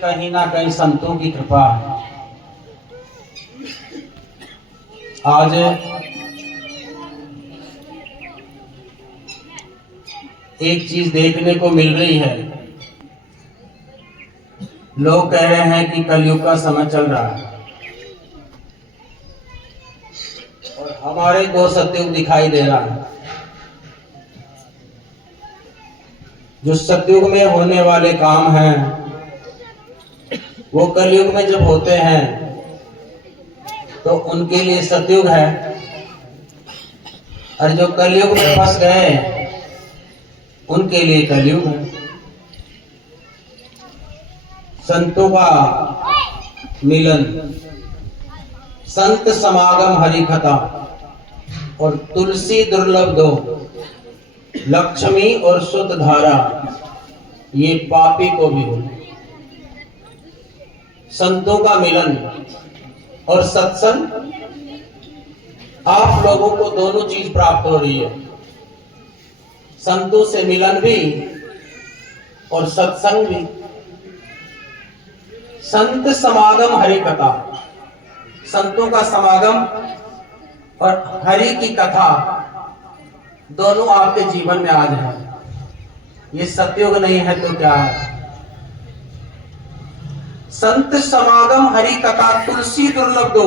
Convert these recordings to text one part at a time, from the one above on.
कहीं ना कहीं संतों की कृपा है। आज एक चीज देखने को मिल रही है, लोग कह रहे हैं कि कलयुग का समय चल रहा है और हमारे को सतयुग दिखाई दे रहा है। जो सतयुग में होने वाले काम हैं वो कलयुग में जब होते हैं तो उनके लिए सतयुग है, और जो कलयुग में फंस गए उनके लिए कलयुग है। संतों का मिलन, संत समागम हरि कथा और तुलसी दुर्लभ दो, लक्ष्मी और सुत धारा ये पापी को भी हो। संतों का मिलन और सत्संग, आप लोगों को दोनों चीज प्राप्त हो रही है, संतों से मिलन भी और सत्संग भी। संत समागम हरि कथा, संतों का समागम और हरि की कथा दोनों आपके जीवन में आज है। ये सतयुग नहीं है तो क्या है? संत समागम हरि कथा तुलसी दुर्लभ दो।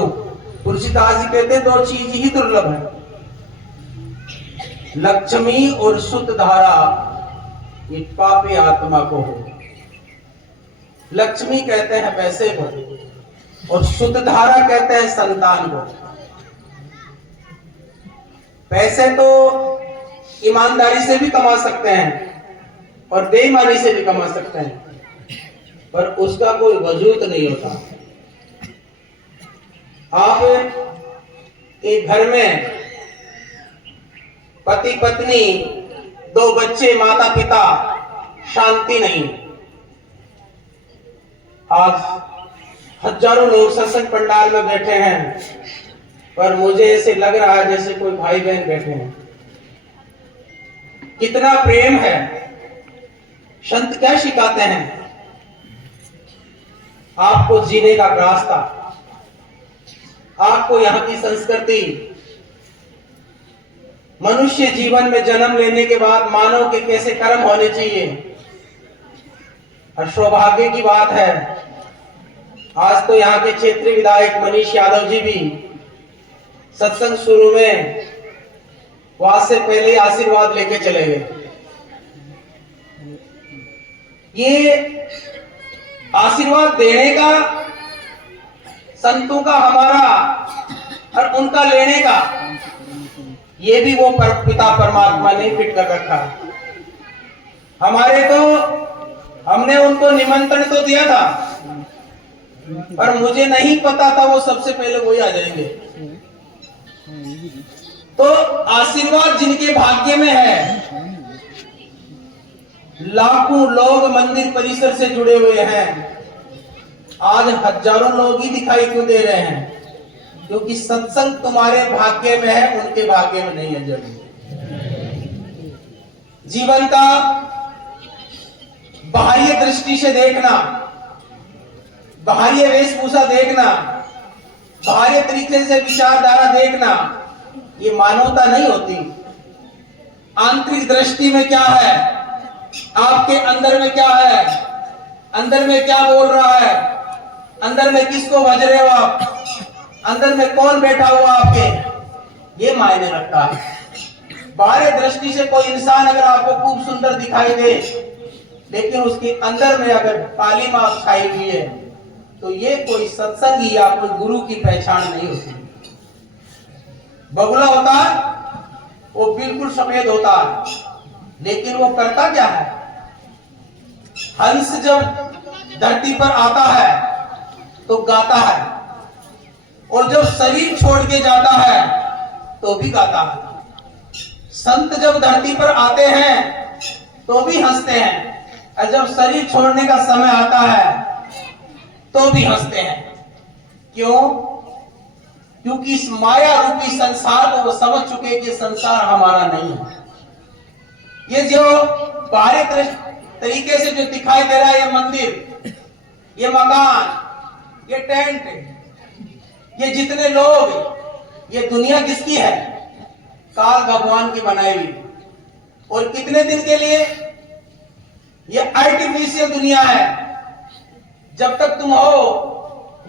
तुलसीदास जी कहते दो चीज ही दुर्लभ है, लक्ष्मी और सुत धारा ये पापी आत्मा को हो। लक्ष्मी कहते हैं पैसे को और सुत धारा कहते हैं संतान को। पैसे तो ईमानदारी से भी कमा सकते हैं और बेईमानी से भी कमा सकते हैं, पर उसका कोई वजूद नहीं होता। आप एक घर में पति पत्नी, दो बच्चे, माता पिता, शांति नहीं। आज हजारों लोग सत्संग पंडाल में बैठे हैं, पर मुझे ऐसे लग रहा है जैसे कोई भाई बहन बैठे हैं। कितना प्रेम है। संत क्या सिखाते हैं? आपको जीने का रास्ता, आपको यहाँ की संस्कृति, मनुष्य जीवन में जन्म लेने के बाद मानव के कैसे कर्म होने चाहिए। और सौभाग्य की बात है, आज तो यहाँ के क्षेत्रीय विधायक मनीष यादव जी भी सत्संग शुरू में वहां से पहले आशीर्वाद लेके चले गए। ये आशीर्वाद देने का, संतों का हमारा और उनका लेने का, ये भी वो पिता परमात्मा ने फिट कर रखा। हमारे तो, हमने उनको निमंत्रण तो दिया था, पर मुझे नहीं पता था वो सबसे पहले वही आ जाएंगे। तो आशीर्वाद जिनके भाग्य में है, लाखों लोग मंदिर परिसर से जुड़े हुए हैं, आज हजारों लोग ही दिखाई क्यों दे रहे हैं? क्योंकि सत्संग तुम्हारे भाग्य में है, उनके भाग्य में नहीं है। जरूर जीवन का बाह्य दृष्टि से देखना, बाह्य वेशभूषा देखना, बाह्य तरीके से विचारधारा देखना, ये मानवता नहीं होती। आंतरिक दृष्टि में क्या है, आपके अंदर में क्या है, अंदर में क्या बोल रहा है, अंदर में किसको भज रहे हो आप, अंदर में कौन बैठा हुआ आपके, ये मायने रखता है। बाहरी दृष्टि से कोई इंसान अगर आपको खूब सुंदर दिखाई दे, लेकिन उसके अंदर में अगर काली मां छाई हुई है, तो ये कोई सत्संगी या कोई गुरु की पहचान नहीं होती। बगुला होता है, वो बिल्कुल सफेद होता है, लेकिन वो करता क्या है? हंस जब धरती पर आता है तो गाता है, और जब शरीर छोड़ के जाता है तो भी गाता है। संत जब धरती पर आते हैं तो भी हंसते हैं, और जब शरीर छोड़ने का समय आता है तो भी हंसते हैं। क्यों? क्योंकि इस माया रूपी संसार को वो समझ चुके कि संसार हमारा नहीं है। ये जो बाहरी तरीके से जो दिखाई दे रहा है, ये मंदिर, ये मकान, ये टेंट, ये जितने लोग, ये दुनिया किसकी है? काल भगवान की बनाई हुई। और कितने दिन के लिए? ये आर्टिफिशियल दुनिया है। जब तक तुम हो,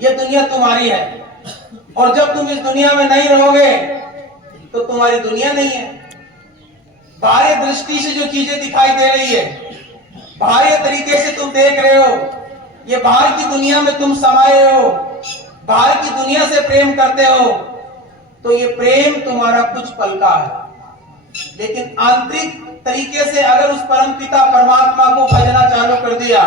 ये दुनिया तुम्हारी है, और जब तुम इस दुनिया में नहीं रहोगे तो तुम्हारी दुनिया नहीं है। बाह्य दृष्टि से जो चीजें दिखाई दे रही है, बाह्य तरीके से तुम देख रहे हो, ये बाहर की दुनिया में तुम समाये हो, बाहर की दुनिया से प्रेम करते हो, तो ये प्रेम तुम्हारा कुछ पल का है। लेकिन आंतरिक तरीके से अगर उस परमपिता परमात्मा को भजना चालू कर दिया,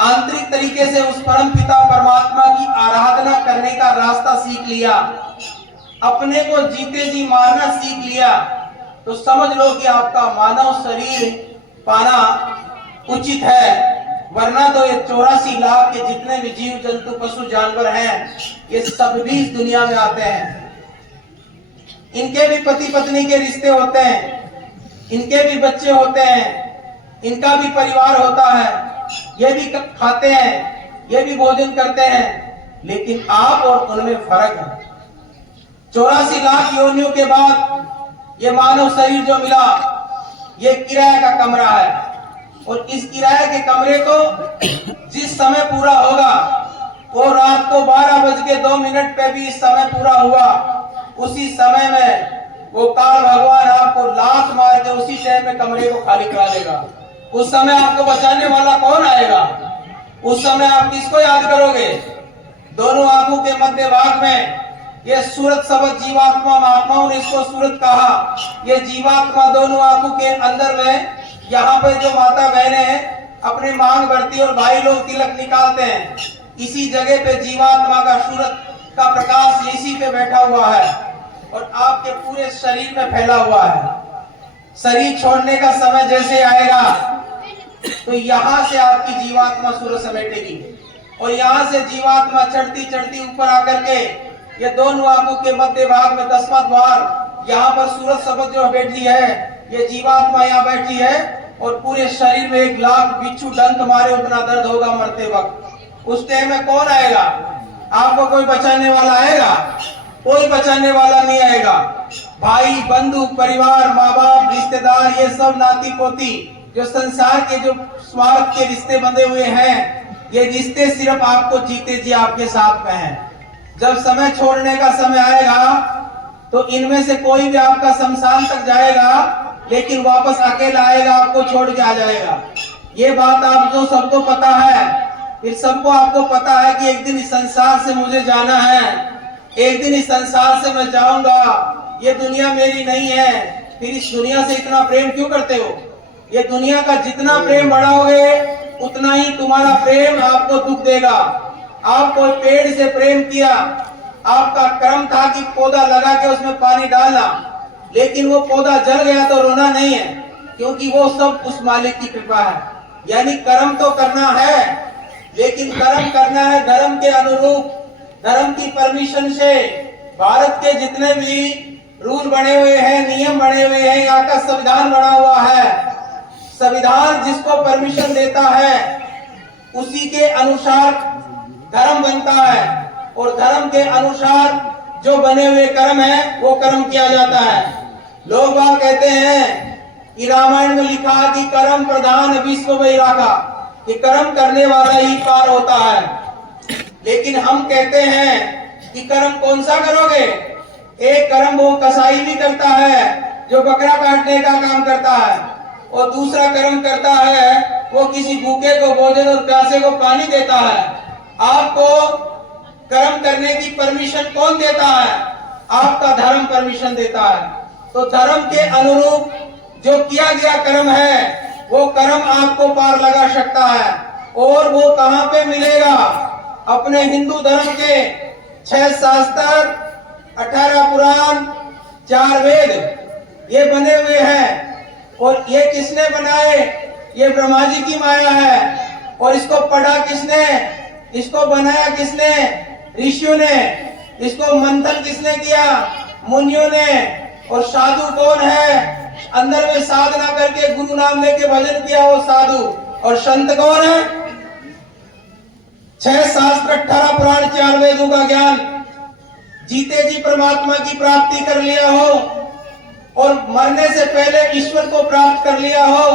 आंतरिक तरीके से उस परमपिता परमात्मा की आराधना करने का रास्ता सीख लिया, अपने को जीते जी मारना सीख लिया, तो समझ लो कि आपका मानव शरीर पाना उचित है। वरना तो ये 84 लाख के जितने भी जीव जंतु पशु जानवर हैं, ये सब भी इस दुनिया में आते हैं। इनके भी पति पत्नी के रिश्ते होते हैं, इनके भी बच्चे होते हैं, इनका भी परिवार होता है, ये भी खाते हैं, ये भी भोजन करते हैं, लेकिन आप और उनमें फर्क है। 84 लाख योनियों के बाद ये मानव शरीर जो मिला, ये किराए का कमरा है, और इस किराए के कमरे को जिस समय पूरा होगा, वो रात को 12:02 पे भी इस समय पूरा हुआ, उसी समय में वो काल भगवान आपको लात मार के उसी टाइम में कमरे को खाली करा देगा। उस समय आपको बचाने वाला कौन आएगा? उस समय आप किसको याद करोगे? दोनों आंखों के मध्य भाग में ये सूरत शब्द जीवात्मा, महात्माओं ने इसको सूरत कहा। ये जीवात्मा दोनों आंखों के अंदर में, यहाँ पे जो माता बहनें अपने मांग भरती और भाई लोग तिलक निकालते हैं, इसी जगह पे जीवात्मा का सूरत का प्रकाश इसी पे बैठा हुआ है और आपके पूरे शरीर में फैला हुआ है। शरीर छोड़ने का समय जैसे आएगा तो यहाँ से आपकी जीवात्मा सूरज समेटेगी, और यहाँ से जीवात्मा चढ़ती चढ़ती ऊपर आकर के ये दोनों आंखों के मध्य भाग में 10वां द्वार, यहाँ पर सूरज शब्द जो बैठी है, ये जीवात्मा यहाँ बैठी है, और पूरे शरीर में 1 लाख बिच्छू डंक मारे उतना दर्द होगा मरते वक्त। उस टाइम में कौन आएगा? आपको कोई बचाने वाला आएगा? कोई बचाने वाला नहीं आएगा। भाई, बंधु, परिवार, माँ बाप, रिश्तेदार, ये सब नाती पोती, जो संसार के जो स्वार्थ के रिश्ते बंधे हुए हैं, ये रिश्ते सिर्फ आपको जीते जी आपके साथ में हैं। जब समय छोड़ने का समय आएगा तो इनमें से कोई भी आपका शमशान तक जाएगा, लेकिन वापस अकेला आएगा, आपको छोड़ के आ जाएगा। ये बात आप जो सबको पता है, फिर सबको आपको पता है कि एक दिन इस संसार से मुझे जाना है, एक दिन इस संसार से मैं जाऊंगा, ये दुनिया मेरी नहीं है। फिर इस दुनिया से इतना प्रेम क्यों करते हो? ये दुनिया का जितना प्रेम बढ़ाओगे, उतना ही तुम्हारा प्रेम आपको दुख देगा। आप कोई पेड़ से प्रेम किया, आपका कर्म था कि पौधा लगा के उसमें पानी डालना, लेकिन वो पौधा जल गया तो रोना नहीं है, क्योंकि वो सब उस मालिक की कृपा है। यानी कर्म तो करना है, लेकिन कर्म करना है धर्म के अनुरूप, धर्म की परमिशन से। भारत के जितने भी रूल बने हुए हैं, नियम बने हुए हैं, यहाँ का संविधान बना हुआ है, संविधान जिसको परमिशन देता है उसी के अनुसार धर्म बनता है, और धर्म के अनुसार जो बने हुए कर्म है वो कर्म किया जाता है। लोग बात कहते हैं कि रामायण में लिखा कि कर्म प्रधान विश्व वैरागा, कि कर्म करने वाला ही पार होता है। लेकिन हम कहते हैं कि कर्म कौन सा करोगे? एक कर्म वो कसाई भी करता है जो बकरा काटने का काम करता है, और दूसरा कर्म करता है वो किसी भूखे को भोजन और प्यासे को पानी देता है। आपको कर्म करने की परमिशन कौन देता है? आपका धर्म परमिशन देता है। तो धर्म के अनुरूप जो किया गया कर्म है, वो कर्म आपको पार लगा सकता है। और वो कहाँ पे मिलेगा? अपने हिंदू धर्म के 6 शास्त्र, 18 पुराण, 4 वेद, ये बने हुए हैं। और ये किसने बनाए? ये ब्रह्मा जी की माया है। और इसको पढ़ा किसने? इसको बनाया किसने? ऋषियों ने, इसको मंथन किसने किया? मुनियों ने। और साधु कौन है? अंदर में साधना करके गुरु नाम लेके भजन किया वो साधु। और संत कौन है? 6 शास्त्र 18 पुराण 4 वेदों का ज्ञान, जीते जी परमात्मा की प्राप्ति कर लिया हो और मरने से पहले ईश्वर को प्राप्त कर लिया हो,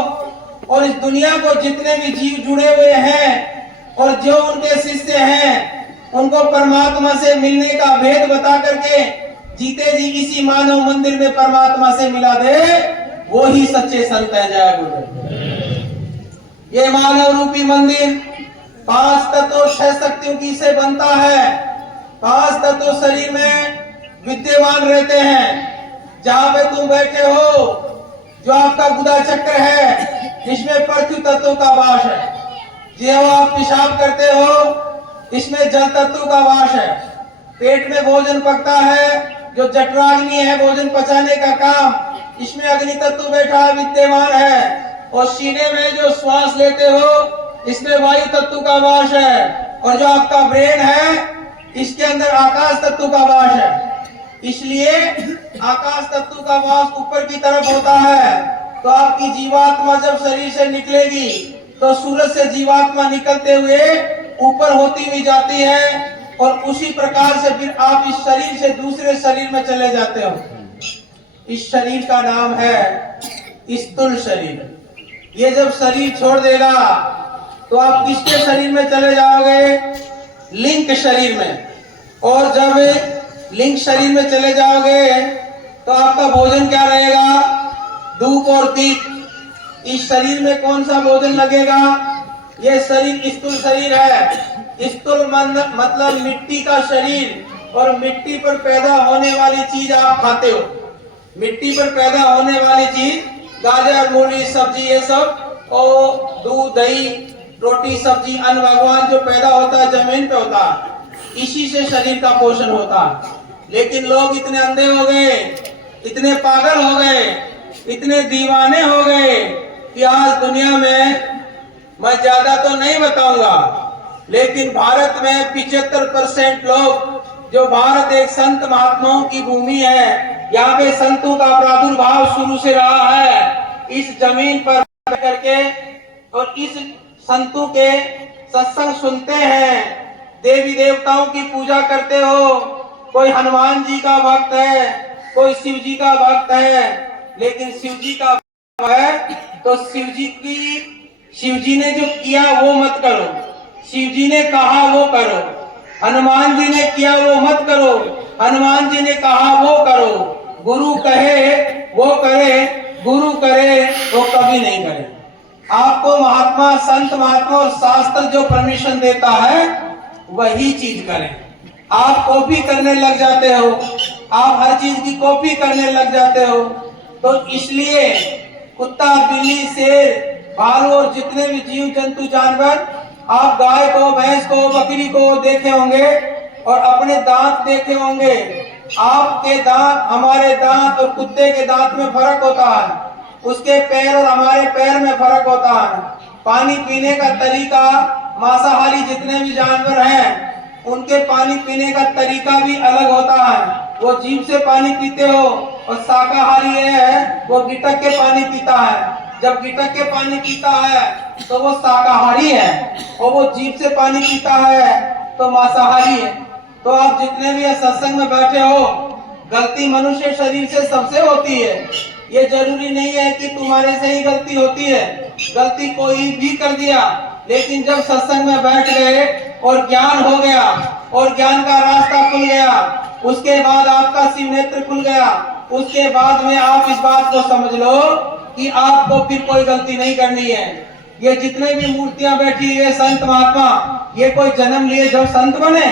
और इस दुनिया को जितने भी जीव जुड़े हुए हैं और जो उनके शिष्य हैं उनको परमात्मा से मिलने का भेद बता करके जीते जी इसी मानव मंदिर में परमात्मा से मिला दे, वो ही सच्चे संत है। जय गुरु। ये मानव रूपी मंदिर 5 तत्व 6 शक्तियों की से बनता है। 5 तत्व शरीर में विद्यमान रहते हैं। जहां पे तुम बैठे हो, जो आपका गुदा चक्र है, जिसमें पृथ्वी तत्व का वास है। जो आप पेशाब करते हो, इसमें जल तत्व का वास है। पेट में भोजन पकता है, जो जठराग्नि है भोजन पचाने का काम, इसमें अग्नि तत्व बैठा विद्यमान है। और सीने में जो श्वास लेते हो, इसमें वायु तत्व का वास है। और जो आपका ब्रेन है, इसके अंदर आकाश तत्व का वास है। इसलिए आकाश तत्व का वास ऊपर की तरफ होता है। तो आपकी जीवात्मा जब शरीर से निकलेगी तो सूरज से जीवात्मा निकलते हुए ऊपर होती हुई जाती है, और उसी प्रकार से फिर आप इस शरीर से दूसरे शरीर में चले जाते हो। इस शरीर का नाम है स्थूल शरीर। ये जब शरीर छोड़ देगा तो आप किसके शरीर में चले जाओगे? लिंग शरीर में। और जब लिंग शरीर में चले जाओगे तो आपका भोजन क्या रहेगा? धूप और दीप। इस शरीर में कौन सा भोजन लगेगा? ये शरीर स्थूल शरीर है। स्थूल मतलब मिट्टी का शरीर, और मिट्टी पर पैदा होने वाली चीज आप खाते हो। मिट्टी पर पैदा होने वाली चीज, गाजर मूली सब्जी, ये सब, और दूध दही रोटी सब्जी, अन्न भगवान जो पैदा होता है जमीन पे होता है, इसी से शरीर का पोषण होता है। लेकिन लोग इतने अंधे हो गए, इतने पागल हो गए, इतने दीवाने हो गए कि आज दुनिया में, मैं ज्यादा तो नहीं बताऊंगा, लेकिन भारत में 75% लोग, जो भारत एक संत महात्माओं की भूमि है, यहाँ पे संतों का प्रादुर्भाव शुरू से रहा है। इस जमीन पर करके और इस संतों के सत्संग सुनते हैं, देवी देवताओं की पूजा करते हो। कोई हनुमान जी का भक्त है, कोई शिव जी का भक्त है, लेकिन शिव जी का है तो शिव जी ने जो किया वो मत करो, शिव जी ने कहा वो करो। हनुमान जी ने किया वो मत करो, हनुमान जी ने कहा वो करो। गुरु कहे वो करे, गुरु करे वो कभी नहीं करे। आपको महात्मा, संत महात्मा और शास्त्र जो परमिशन देता है वही चीज करें। आप कॉपी करने लग जाते हो, आप हर चीज की कॉपी करने लग जाते हो। तो इसलिए कुत्ता, बिल्ली, शेर, भालू और जितने भी जीव जंतु जानवर, आप गाय को, भैंस को, बकरी को देखे होंगे और अपने दांत देखे होंगे। आपके दांत, हमारे दांत और कुत्ते के दांत में फर्क होता है। उसके पैर और हमारे पैर में फर्क होता है। पानी पीने का तरीका, मांसाहारी जितने भी जानवर हैं उनके पानी पीने का तरीका भी अलग होता है। वो जीभ से पानी पीते हो, और शाकाहारी है वो गिटक के पानी पीता है। जब गिटक के पानी पीता है तो वो शाकाहारी है, और वो जीभ से पानी पीता है तो मांसाहारी है। तो आप जितने भी सत्संग में बैठे हो, गलती मनुष्य शरीर से सबसे होती है। ये जरूरी नहीं है कि तुम्हारे से ही गलती होती है, गलती कोई भी कर दिया, लेकिन जब सत्संग में बैठ गए और ज्ञान हो गया और ज्ञान का रास्ता खुल गया, उसके बाद आपका शिव नेत्र खुल गया, उसके बाद में आप इस बात को समझ लो कि आपको फिर कोई गलती नहीं करनी है। ये जितने भी मूर्तियां बैठी है संत महात्मा, ये कोई जन्म लिए जब संत बने,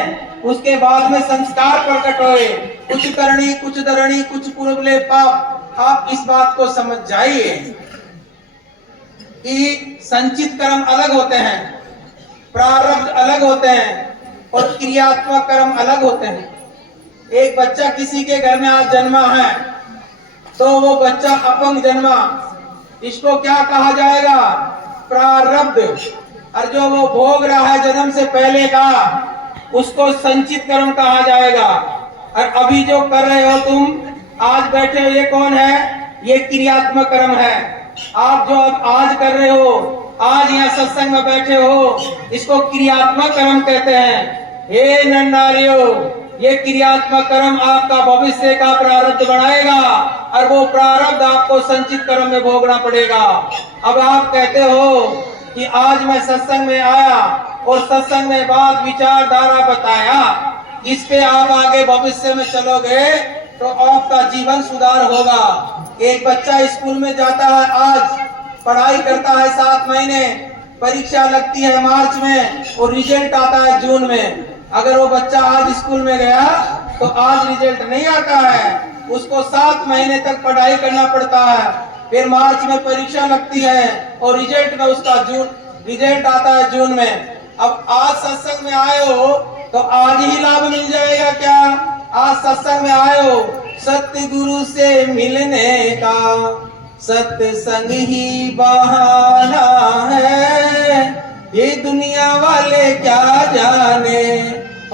उसके बाद में संस्कार प्रकट हुए, कुछ करणी कुछ धरणी कुछ पूर्वले पाप। आप इस बात को समझ जाइए कि संचित कर्म अलग होते हैं, प्रारब्ध अलग होते हैं, और क्रियात्मक कर्म अलग होते हैं। एक बच्चा किसी के घर में आज जन्मा है तो वो बच्चा अपंग जन्मा, इसको क्या कहा जाएगा? प्रारब्ध। और जो वो भोग रहा है जन्म से पहले का, उसको संचित कर्म कहा जाएगा। और अभी जो कर रहे हो तुम, आज बैठे हो, ये कौन है? ये क्रियात्मक कर्म है। आप जो अब आज कर रहे हो, आज यहाँ सत्संग में बैठे हो, इसको क्रियात्मक कर्म कहते हैं। हे नन्नारियो, ये क्रियात्मक कर्म आपका भविष्य का प्रारब्ध बनाएगा और वो प्रारब्ध आपको संचित कर्म में भोगना पड़ेगा। अब आप कहते हो कि आज मैं सत्संग में आया और सत्संग में बात विचारधारा बताया, इस पे आप आगे भविष्य में चलोगे तो आपका जीवन सुधार होगा। एक बच्चा स्कूल में जाता है, आज पढ़ाई करता है 7 महीने, परीक्षा लगती है मार्च में और रिजल्ट आता है जून में। अगर वो बच्चा आज स्कूल में गया तो आज रिजल्ट नहीं आता है, उसको 7 महीने तक पढ़ाई करना पड़ता है, फिर मार्च में परीक्षा लगती है और रिजल्ट में उसका रिजल्ट आता है जून में। अब आज सत्संग में आए हो तो आज ही लाभ मिल जाएगा क्या? आज सत्संग में आए हो सत्य गुरु से मिलने का, सत्संग ही बहाना है, ये दुनिया वाले क्या जाने,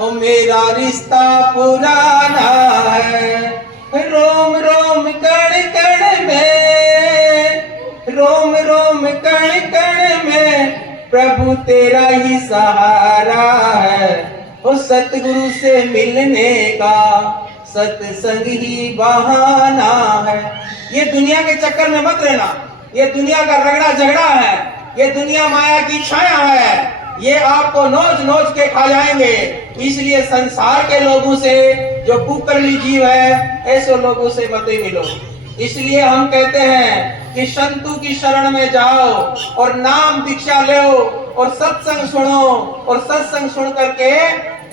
ओ मेरा रिश्ता पुराना है। रोम रोम कण कण में, रोम रोम कण कण में प्रभु तेरा ही सहारा है। ओ सतगुरु से मिलने का सत्संग ही बहाना है। ये दुनिया के चक्कर में मत रहना, ये दुनिया का रगड़ा झगड़ा है, ये दुनिया माया की छाया है, ये आपको नोच नोच के खा जाएंगे। इसलिए संसार के लोगों से, जो कुकर्मी जीव है, ऐसे लोगों से मत ही मिलो। इसलिए हम कहते हैं कि संतों की शरण में जाओ और नाम दीक्षा लो और सत्संग सुनो, और सत्संग सुन करके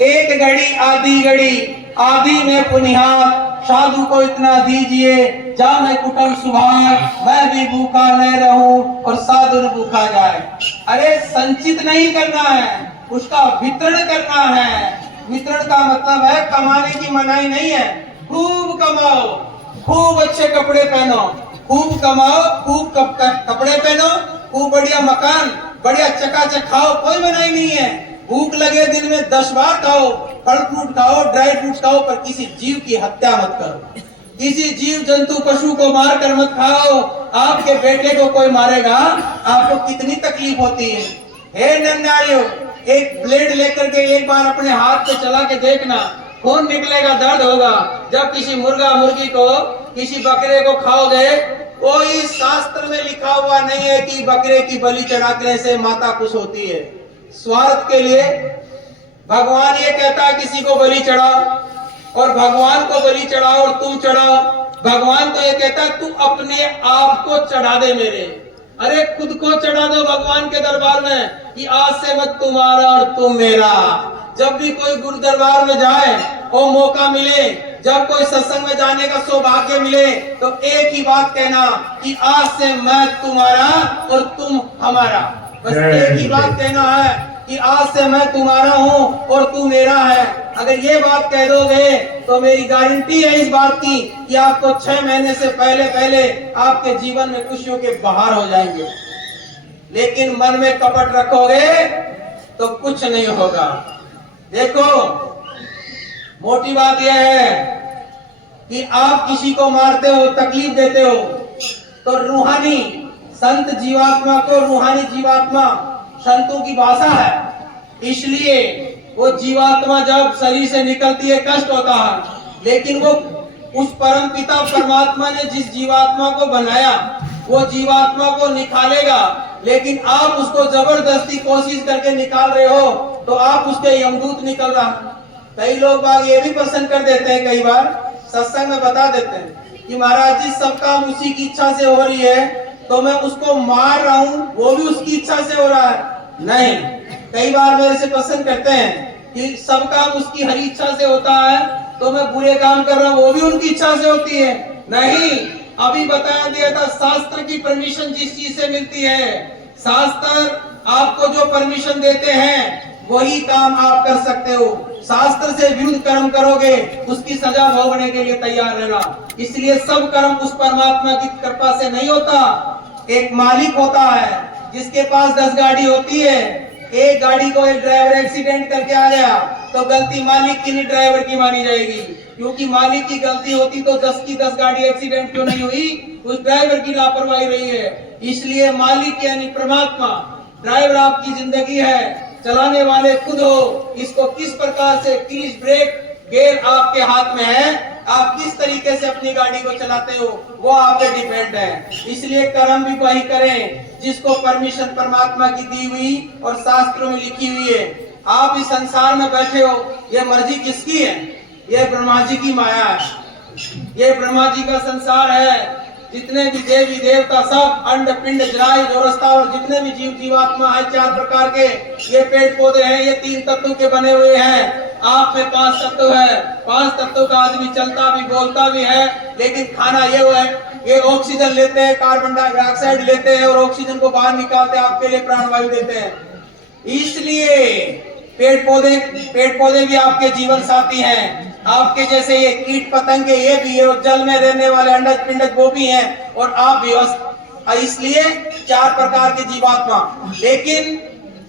एक घड़ी आधी घड़ी आदि में पुनिहार साधु को इतना दीजिए, जाने कुटुंब सुभार, मैं भी भूखा न रहूं और साधु भूखा जाए। अरे संचित नहीं करना है, उसका वितरण करना है। वितरण का मतलब है कमाने की मनाही नहीं है। खूब कमाओ, खूब अच्छे कपड़े पहनो, खूब कमाओ, खूब कपड़े पहनो, खूब बढ़िया मकान, बढ़िया चकाचक खाओ, कोई मनाही नहीं है। भूख लगे दिन में 10 बार खाओ, फल फ्रूट खाओ, ड्राई फ्रूट खाओ, पर किसी जीव की हत्या मत करो, किसी जीव जंतु पशु को मार कर मत खाओ। आपके बेटे को कोई मारेगा, आपको कितनी तकलीफ होती है। हे नन्नारियों, एक ब्लेड लेकर के एक बार अपने हाथ पे चला के देखना, खून निकलेगा, दर्द होगा। जब किसी मुर्गा मुर्गी को, किसी बकरे को खाओगे, कोई शास्त्र में लिखा हुआ नहीं है कि बकरे की बलि चढ़ाने से माता खुश होती है। स्वार्थ के लिए भगवान ये कहता है किसी को बलि चढ़ाओ, और भगवान को बलि चढ़ाओ और तुम चढ़ाओ। भगवान तो ये कहता है तू अपने आप को चढ़ा दे मेरे। अरे खुद को चढ़ा दो भगवान के दरबार में कि आज से मत तुम्हारा और तुम मेरा। जब भी कोई गुरु दरबार में जाए और मौका मिले, जब कोई सत्संग में जाने का सौभाग्य मिले, तो एक ही बात कहना कि आज से मैं तुम्हारा और तुम हमारा। बस एक ही बात कहना है कि आज से मैं तुम्हारा हूँ और तू मेरा है। अगर ये बात कह दोगे तो मेरी गारंटी है इस बात की कि आपको 6 महीने से पहले आपके जीवन में खुशियों के बहार हो जाएंगे। लेकिन मन में कपट रखोगे तो कुछ नहीं होगा। देखो, मोटी बात यह है कि आप किसी को मारते हो, तकलीफ देते हो, तो रूहानी संत जीवात्मा को, रूहानी जीवात्मा संतों की भाषा है, इसलिए वो जीवात्मा जब शरीर से निकलती है कष्ट होता है, लेकिन वो उस परम पिता परमात्मा ने जिस जीवात्मा को बनाया वो जीवात्मा को निकालेगा। लेकिन आप उसको जबरदस्ती कोशिश करके निकाल रहे हो तो आप उसके यमदूत निकल रहा। कई लोग बाग ये भी पसंद कर देते हैं, कई बार सत्संग में बता देते हैं कि महाराज जी सब काम उसी की इच्छा से हो रही है तो मैं उसको मार रहा हूँ, वो भी उसकी इच्छा से हो रहा है। नहीं, कई बार मेरे से पसंद करते हैं कि सब काम उसकी हरी इच्छा से होता है तो मैं बुरे काम कर रहा हूँ, वो भी उनकी इच्छा से होती है। नहीं, अभी बताया दिया था शास्त्र की परमिशन जिस चीज से मिलती है, शास्त्र आपको जो परमिशन देते हैं वही काम आप कर सकते हो। शास्त्र से विरुद्ध कर्म करोगे उसकी सजा भोगने के लिए तैयार रहना। इसलिए सब कर्म उस परमात्मा की कृपा से नहीं होता। एक मालिक होता है जिसके पास 10 गाड़ी होती है, एक गाड़ी को एक ड्राइवर एक्सीडेंट करके आ गया तो गलती मालिक की नहीं ड्राइवर की मानी जाएगी, क्योंकि मालिक की गलती होती तो 10 की 10 गाड़ी एक्सीडेंट क्यों नहीं हुई, उस ड्राइवर की लापरवाही रही है। इसलिए मालिक यानी परमात्मा, ड्राइवर आपकी जिंदगी है, चलाने वाले खुद हो। इसको किस प्रकार से क्लीच ब्रेक गियर आपके हाथ में है, आप किस तरीके से अपनी गाड़ी को चलाते हो वो आप पे डिपेंड है। इसलिए कर्म भी वही करें जिसको परमिशन परमात्मा की दी हुई और शास्त्रों में लिखी हुई है। आप इस संसार में बैठे हो, ये मर्जी किसकी है? ये ब्रह्मा जी की माया है, ये ब्रह्मा जी का संसार है। जितने भी देवी देवता सब अंड पिंड जराई जोरस्ता और जितने भी जीव जीवात्मा है 4 प्रकार के, ये पेड़ पौधे हैं, ये 3 तत्वों के बने हुए हैं। आप में 5 तत्व है, 5 तत्वों का आदमी चलता भी बोलता भी है, लेकिन खाना ये है, ये ऑक्सीजन लेते हैं, कार्बन डाइऑक्साइड लेते हैं और ऑक्सीजन को बाहर निकालते हैं, आपके लिए प्राणवायु देते हैं। इसलिए पेड़ पौधे भी आपके जीवन साथी हैं। आपके जैसे ये कीट पतंगे ये भी है, और जल में रहने वाले अंडज पिंडज वो भी हैं, और आप भी। इसलिए 4 प्रकार के जीवात्मा। लेकिन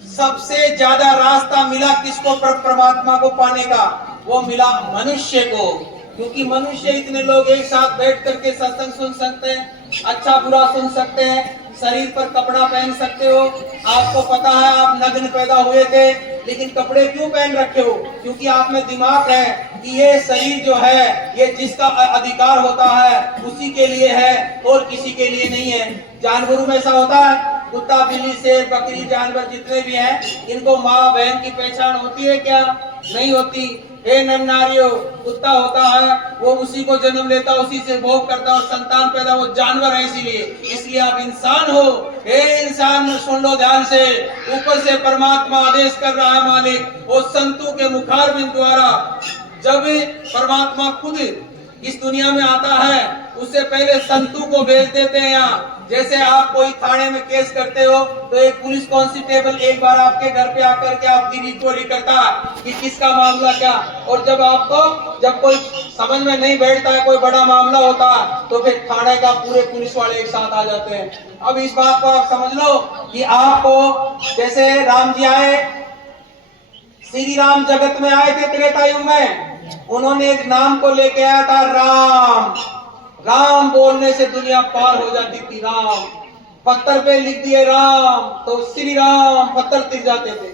सबसे ज्यादा रास्ता मिला किसको? परमात्मा को पाने का, वो मिला मनुष्य को। क्योंकि मनुष्य इतने लोग एक साथ बैठ करके सत्संग सुन सकते हैं, अच्छा बुरा सुन सकते हैं, शरीर पर कपड़ा पहन सकते हो। आपको पता है आप नग्न पैदा हुए थे, लेकिन कपड़े क्यों पहन रखे हो? क्योंकि आप में दिमाग है कि ये शरीर जो है ये जिसका अधिकार होता है उसी के लिए है और किसी के लिए नहीं है। जानवरों में ऐसा होता है, कुत्ता बिल्ली शेर बकरी जानवर जितने भी हैं, इनको माँ बहन की पहचान होती है क्या? नहीं होती। हे नर नारियों, कुत्ता होता है वो उसी को जन्म लेता, उसी से भोग करता और संतान पैदा, वो जानवर है। इसलिए आप इंसान हो। हे इंसान सुन लो ध्यान से, ऊपर से परमात्मा आदेश कर रहा है मालिक, वो संतों के मुखारबिंद द्वारा। जब परमात्मा खुद इस दुनिया में आता है उससे पहले संतों को भेज देते हैं यहाँ। जैसे आप कोई थाने में केस करते हो तो एक पुलिस कांस्टेबल एक बार आपके घर पे आकर के आपकी रिकवरी करता कि किसका मामला क्या, और जब कोई समझ में नहीं बैठता है, कोई बड़ा मामला होता है, तो फिर थाने का पूरे पुलिस वाले एक साथ आ जाते हैं। अब इस बात को आप समझ लो कि आपको जैसे राम जी आए, श्री राम जगत में आए थे त्रेता युग में, उन्होंने एक नाम को लेके आया था राम। राम बोलने से दुनिया पार हो जाती थी। राम पत्थर पे लिख दिए राम तो श्री राम पत्थर तिर जाते थे।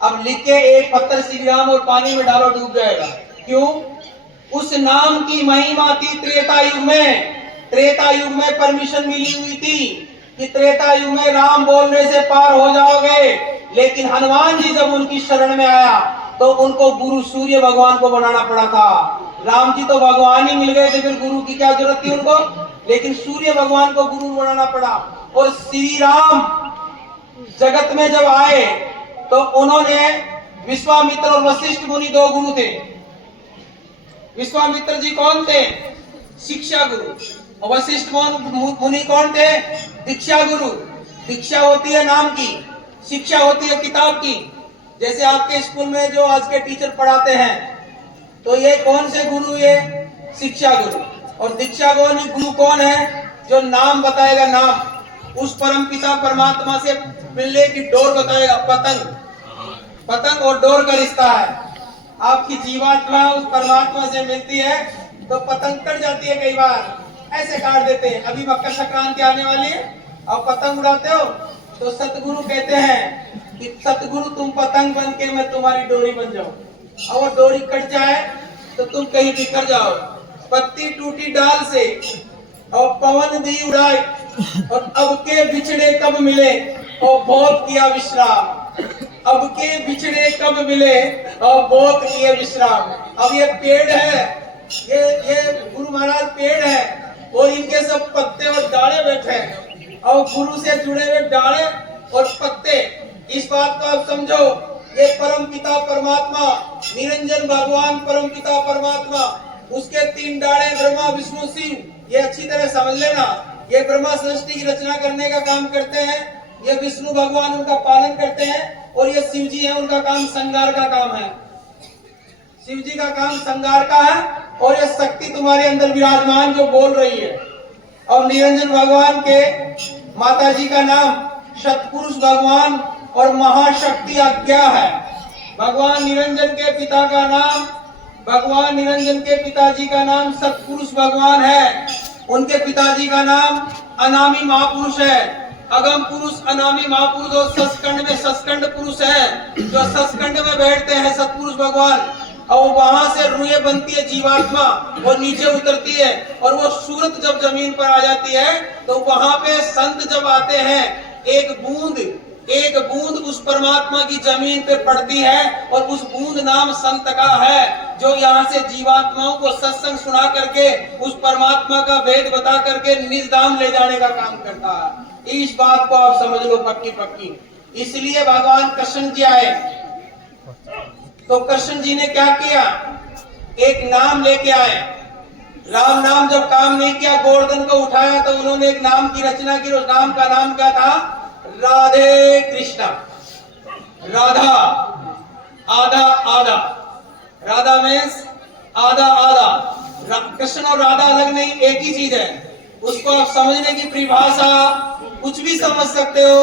अब लिख के एक पत्थर श्री राम और पानी में डालो डूब जाएगा। क्यों? उस नाम की महिमा थी त्रेता युग में। त्रेता युग में परमिशन मिली हुई थी कि त्रेता युग में राम बोलने से पार हो जाओगे। लेकिन हनुमान जी जब उनकी शरण में आया तो उनको गुरु सूर्य भगवान को बनाना पड़ा था। राम जी तो भगवान ही मिल गए थे, फिर गुरु की क्या जरूरत थी उनको? लेकिन सूर्य भगवान को गुरु बनाना पड़ा। और श्री राम जगत में जब आए तो उन्होंने विश्वामित्र और वशिष्ठ मुनि 2 गुरु थे। विश्वामित्र जी कौन थे? शिक्षा गुरु। और वशिष्ठ मुनि कौन थे? दीक्षा गुरु। दीक्षा होती है नाम की, शिक्षा होती है किताब की। जैसे आपके स्कूल में जो आज के टीचर पढ़ाते हैं, तो ये कौन से गुरु? ये शिक्षा गुरु। और दीक्षा गुरु कौन है? जो नाम बताएगा, नाम। उस परम पिता परमात्मा से मिलने की डोर बताएगा। पतंग और डोर का रिश्ता है। आपकी जीवात्मा उस परमात्मा से मिलती है तो पतंग कट जाती है, कई बार ऐसे काट देते हैं। अभी मकर संक्रांति आने वाली है, अब पतंग उड़ाते हो तो सतगुरु कहते हैं कि सतगुरु तुम पतंग बन के मैं तुम्हारी डोरी बन जाऊं। और डोरी कट जाए तो तुम कहीं बिखर जाओ। पत्ती टूटी डाल से और पवन भी उड़ाए, और अब के बिछड़े कब मिले और बहुत किया विश्राम। अब के बिछड़े कब मिले और बहुत किए विश्राम। अब ये पेड़ है, ये गुरु महाराज पेड़ है और इनके सब पत्ते और डाले बैठे हैं, और गुरु से जुड़े हुए डाले और पत्ते। इस बात को आप समझो, ये परम पिता परमात्मा निरंजन भगवान परम पिता परमात्मा, उसके 3 डाले ब्रह्मा विष्णु शिव। ये अच्छी तरह समझ लेना, ये ब्रह्मा सृष्टि की रचना करने का काम करते हैं, ये विष्णु भगवान उनका पालन करते हैं, और ये शिव जी है, उनका काम श्रृंगार का काम है। शिव जी का काम श्रृंगार का है, और ये शक्ति तुम्हारे अंदर विराजमान जो बोल रही है। और निरंजन भगवान के माता जी का नाम सतपुरुष भगवान और महाशक्ति क्या है। भगवान निरंजन के पिता का नाम, भगवान निरंजन के पिताजी का नाम सत्पुरुष भगवान है। उनके पिताजी का नाम अनामी महापुरुष है। अगम पुरुष अनामी महापुरुष और सस्कंड में सस्कंड पुरुष है। जो सस्कंड में बैठते हैं सत्पुरुष भगवान, और वहां से रुए बनती है जीवात्मा, वो नीचे उतरती है और वो सूरत जब जमीन पर आ जाती है तो वहां पे संत जब आते हैं, एक बूंद उस परमात्मा की जमीन पे पड़ती है और उस बूंद नाम संत का है, जो यहाँ से जीवात्माओं को सत्संग सुना करके उस परमात्मा का भेद बता करके निज धाम ले जाने का काम करता है। इस बात को आप समझ लो पक्की पक्की। इसलिए भगवान कृष्ण जी आए, तो कृष्ण जी ने क्या किया, एक नाम लेके आए। राम नाम जब काम नहीं किया, गोवर्धन को उठाया, तो उन्होंने एक नाम की रचना की। उस नाम का नाम क्या था, राधे कृष्णा। राधा, आधा आधा, राधा मीन्स आधा आधा। कृष्ण और राधा अलग नहीं, एक ही चीज है। उसको आप समझने की परिभाषा कुछ भी समझ सकते हो।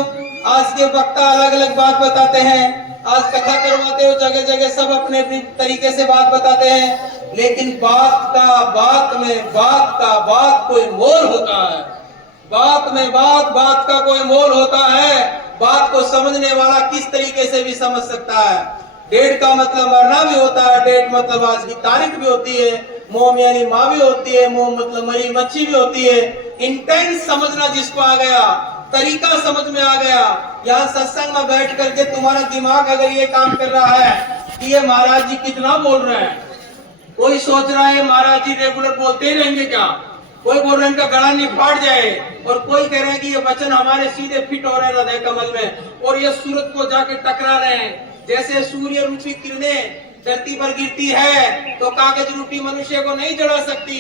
आज के वक्ता अलग अलग बात बताते हैं, आज कथा करवाते हो, जगह जगह सब अपने अपने तरीके से बात बताते हैं, लेकिन बात कोई मोल होता है। बात का कोई मोल होता है। बात को समझने वाला किस तरीके से भी समझ सकता है। डेट का मतलब मरना भी होता है, डेट मतलब आज की तारीख भी होती है, मोम यानी माँ भी होती है, मोम मतलब मरी मच्छी भी होती है। इंटेंस समझना जिसको आ गया, तरीका समझ में आ गया। यहाँ सत्संग में बैठ करके तुम्हारा दिमाग अगर ये काम कर रहा है कि ये महाराज जी कितना बोल रहे हैं, कोई सोच रहा है महाराज जी रेगुलर बोलते ही रहेंगे क्या, कोई बोल रहे हैं इनका गला नहीं फाट जाए, और कोई कह रहे हैं कि ये वचन हमारे सीधे फिट हो रहे हैं हृदय कमल में, और ये सूरत को जाके टकरा रहे हैं। जैसे सूर्य रूपी किरणें धरती पर गिरती है तो कागज रूपी मनुष्य को नहीं जला सकती।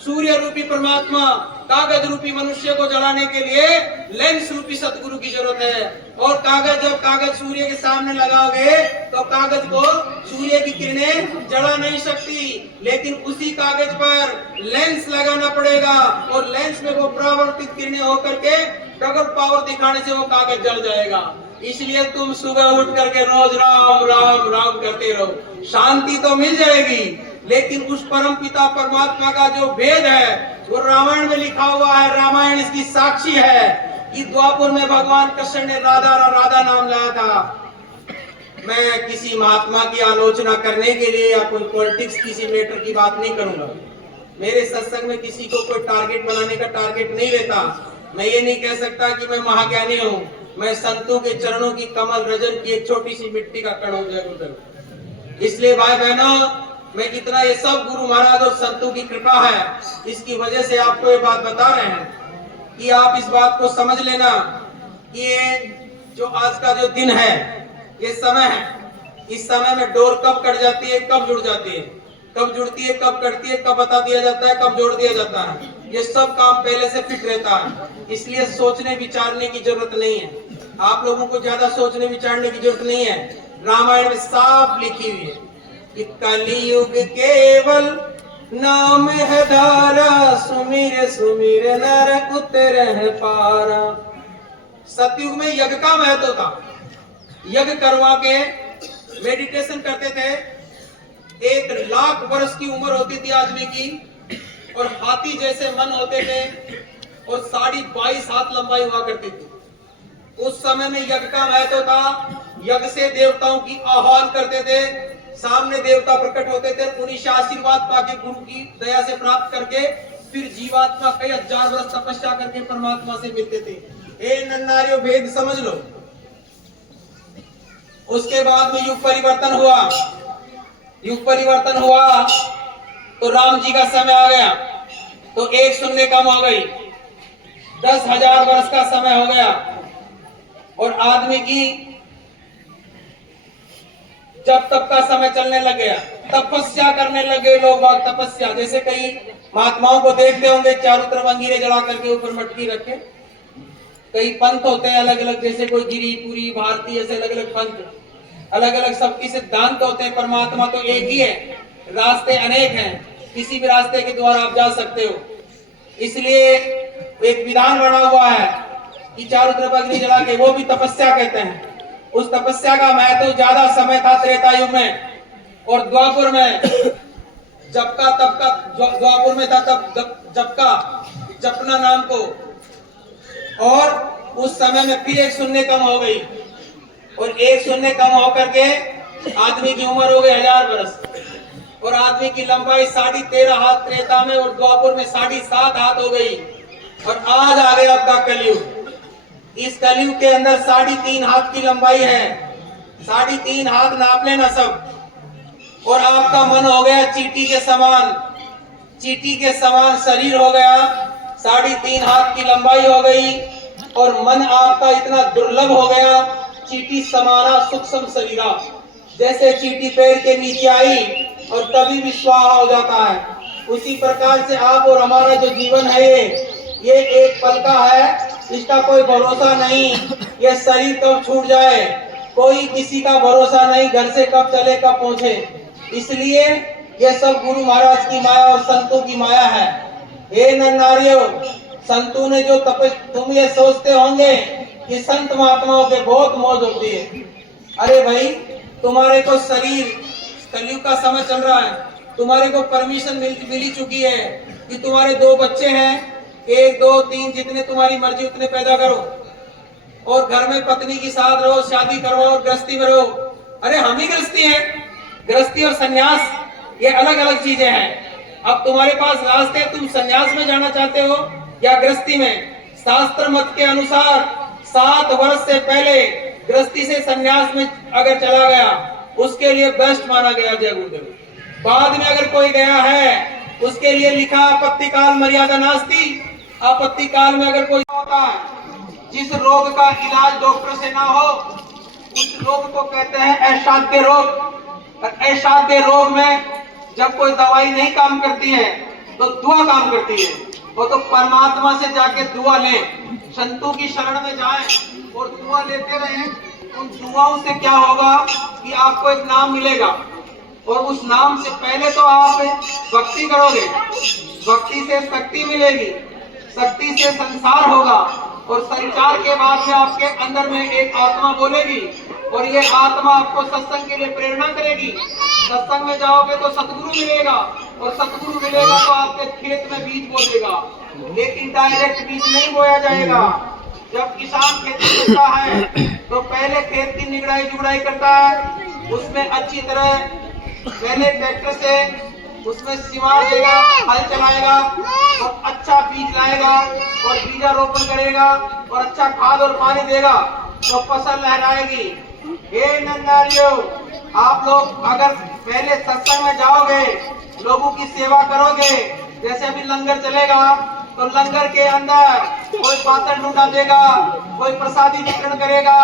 सूर्य रूपी परमात्मा कागज रूपी मनुष्य को जलाने के लिए लेंस रूपी सतगुरु की जरूरत है। और जब कागज सूर्य के सामने लगाओगे तो कागज को सूर्य की किरणें जला नहीं सकती, लेकिन उसी कागज पर लेंस लगाना पड़ेगा, और लेंस में वो परावर्तित किरणें होकर के डबल पावर दिखाने से वो कागज जल जाएगा। इसलिए तुम सुबह उठ करके रोज राम राम राम करते रहो, शांति तो मिल जाएगी। लेकिन उस परम पिता परमात्मा का जो भेद है वो रामायण में लिखा हुआ है। रामायण इसकी साक्षी है कि द्वापर में भगवान कृष्ण ने राधा नाम लाया था। मैं किसी महात्मा की आलोचना करने के लिए या कोई पॉलिटिक्स किसी मैटर की बात नहीं करूंगा। मेरे सत्संग में किसी को कोई टारगेट बनाने का टारगेट नहीं रहता। मैं ये नहीं कह सकता कि मैं महाज्ञानी हूँ। मैं संतों के चरणों की कमल रजन की एक छोटी सी मिट्टी का कण हूं, जय गुरुदेव। इसलिए भाई बहनों, मैं कितना ये सब गुरु महाराज और संतों की कृपा है, इसकी वजह से आपको ये बात बता रहे हैं कि आप इस बात को समझ लेना कि ये जो आज का जो दिन है, ये समय है, इस समय में डोर कब कट जाती है, कब जुड़ जाती है, कब जुड़ती है, कब कटती है, कब बता दिया जाता है, कब जोड़ दिया जाता है, ये सब काम पहले से फिट रहता है। इसलिए सोचने विचारने की जरूरत नहीं है। आप लोगों को ज्यादा सोचने विचारने की जरूरत नहीं है। रामायण में साफ लिखी हुई है कि कलियुग केवल नाम है धारा, सुमिर सुमिर नर उतरह पारा। सतयुग में यज्ञ का महत्व था। यज्ञ करवा के मेडिटेशन करते थे। 1 लाख वर्ष की उम्र होती थी आदमी की, और हाथी जैसे मन होते थे, और 22.5 हाथ लंबाई हुआ करती थी। उस समय में यज्ञ का महत्व था। यज्ञ से देवताओं की आह्वान करते थे, सामने देवता प्रकट होते थे, उन्हीं से आशीर्वाद पाके गुरु की दया से प्राप्त करके फिर जीवात्मा कई 1000 वर्ष तपस्या करके परमात्मा से मिलते थे। ए नन्नारियों, भेद समझ लो। उसके बाद में युग परिवर्तन हुआ तो राम जी का समय आ गया, तो 1 शून्य कम हो गई, 10,000 वर्ष का समय हो गया, और आदमी की जब तब का समय चलने लग गया। तपस्या करने लगे लोग बाग। तपस्या जैसे कई महात्माओं को देखते होंगे, चारों तरफ अंगीरे जला करके ऊपर मटकी रखे। कई पंथ होते हैं अलग अलग, जैसे कोई गिरिपुरी, भारतीय, ऐसे अलग अलग पंथ, अलग अलग सबकी सिद्धांत होते हैं। परमात्मा तो एक ही है, रास्ते अनेक हैं, किसी भी रास्ते के द्वारा आप जा सकते हो। इसलिए एक विधान बना हुआ है कि चारों तरफ अग्नि जला के, वो भी तपस्या कहते हैं। उस तपस्या का महत्व ज्यादा समय था त्रेता युग में, और द्वापुर में जपका तपका, द्वापुर में था तब जपका, जपना नाम को, और उस समय में फिर 1 शून्य कम हो गई, और 1 शून्य कम होकर के आदमी की उम्र हो गई 1000 वर्ष, और आदमी की लंबाई 13.5 हाथ त्रेता में, और द्वापुर में 7.5 हाथ हो गई, और आज आ गया आपका कलयुग। इस कलयुग के अंदर 3.5 हाथ की लंबाई है, 3.5 हाथ नाप लेना सब, और आपका मन हो गया चींटी के समान, चींटी के समान शरीर हो गया, 3.5 हाथ की लंबाई हो गई, और मन आपका इतना दुर्लभ हो गया, चींटी समाना सूक्ष्म शरीरा, जैसे चींटी पैर के नीचे आई और तभी भी स्वाहा हो जाता है, उसी प्रकार से आप और हमारा जो जीवन है ये एक पल का है, इसका कोई भरोसा नहीं, ये शरीर कब छूट जाए, कोई किसी का भरोसा नहीं, घर से कब चले कब पहुंचे। इसलिए ये सब गुरु महाराज की माया और संतों की माया है। हे नर नारियों, संतों ने जो तुम ये सोचते होंगे कि संत महात्माओं के बहुत मौज होती है, अरे भाई तुम्हारे को शरीर, कलयुग का समय चल रहा है, तुम्हारे को परमिशन मिली चुकी है कि तुम्हारे 2 बच्चे हैं, 1 2 3 जितने तुम्हारी मर्जी उतने पैदा करो, और घर में पत्नी के साथ रहो, शादी करवाओ, गृहस्थी में रहो। अरे हम ही गृहस्थी है, गृहस्थी और सन्यास ये अलग अलग चीजें हैं। अब तुम्हारे पास रास्ते, तुम सन्यास में जाना चाहते हो या गृहस्थी में। शास्त्र मत के अनुसार 7 वर्ष से पहले गृहस्थी से सन्यास में अगर चला गया उसके लिए बेस्ट माना गया जय गुरुदेव। बाद में अगर कोई गया है उसके लिए लिखा आपत्ति काल मर्यादा नास्ति। आपत्ति काल में अगर कोई होता है, जिस रोग का इलाज डॉक्टर से ना हो उस रोग को कहते हैं असाध्य रोग। असाध्य रोग में जब कोई दवाई नहीं काम करती है तो दुआ काम करती है, वो तो परमात्मा से जाके दुआ ले, संतों की शरण में जाएं और दुआ लेते रहें। उन दुआओं से क्या होगा कि आपको एक नाम मिलेगा, और उस नाम से पहले तो आप भक्ति करोगे, भक्ति से शक्ति मिलेगी, शक्ति से संसार होगा, और संचार के बाद में आपके अंदर में एक आत्मा बोलेगी, और ये आत्मा आपको सत्संग के लिए प्रेरणा करेगी। सत्संग में जाओगे तो सतगुरु मिलेगा, और सतगुरु मिलेगा तो आपके खेत में बीज बोलेगा, लेकिन डायरेक्ट बीज नहीं बोया जाएगा। जब किसान खेती करता है तो पहले खेत की निगराई जुगड़ाई करता है, उसमें अच्छी तरह पहले ट्रैक्टर से उसमें सिमार देगा, हल चलाएगा, और अच्छा बीज लाएगा और बीजारोपण करेगा, और अच्छा खाद और पानी देगा तो फसल लहराएगी। हे नन्नारियों, आप लोग अगर पहले सत्संग में जाओगे, लोगों की सेवा करोगे, जैसे अभी लंगर चलेगा तो लंगर के अंदर कोई पात्र ढूंढा देगा, कोई प्रसादी वितरण करेगा,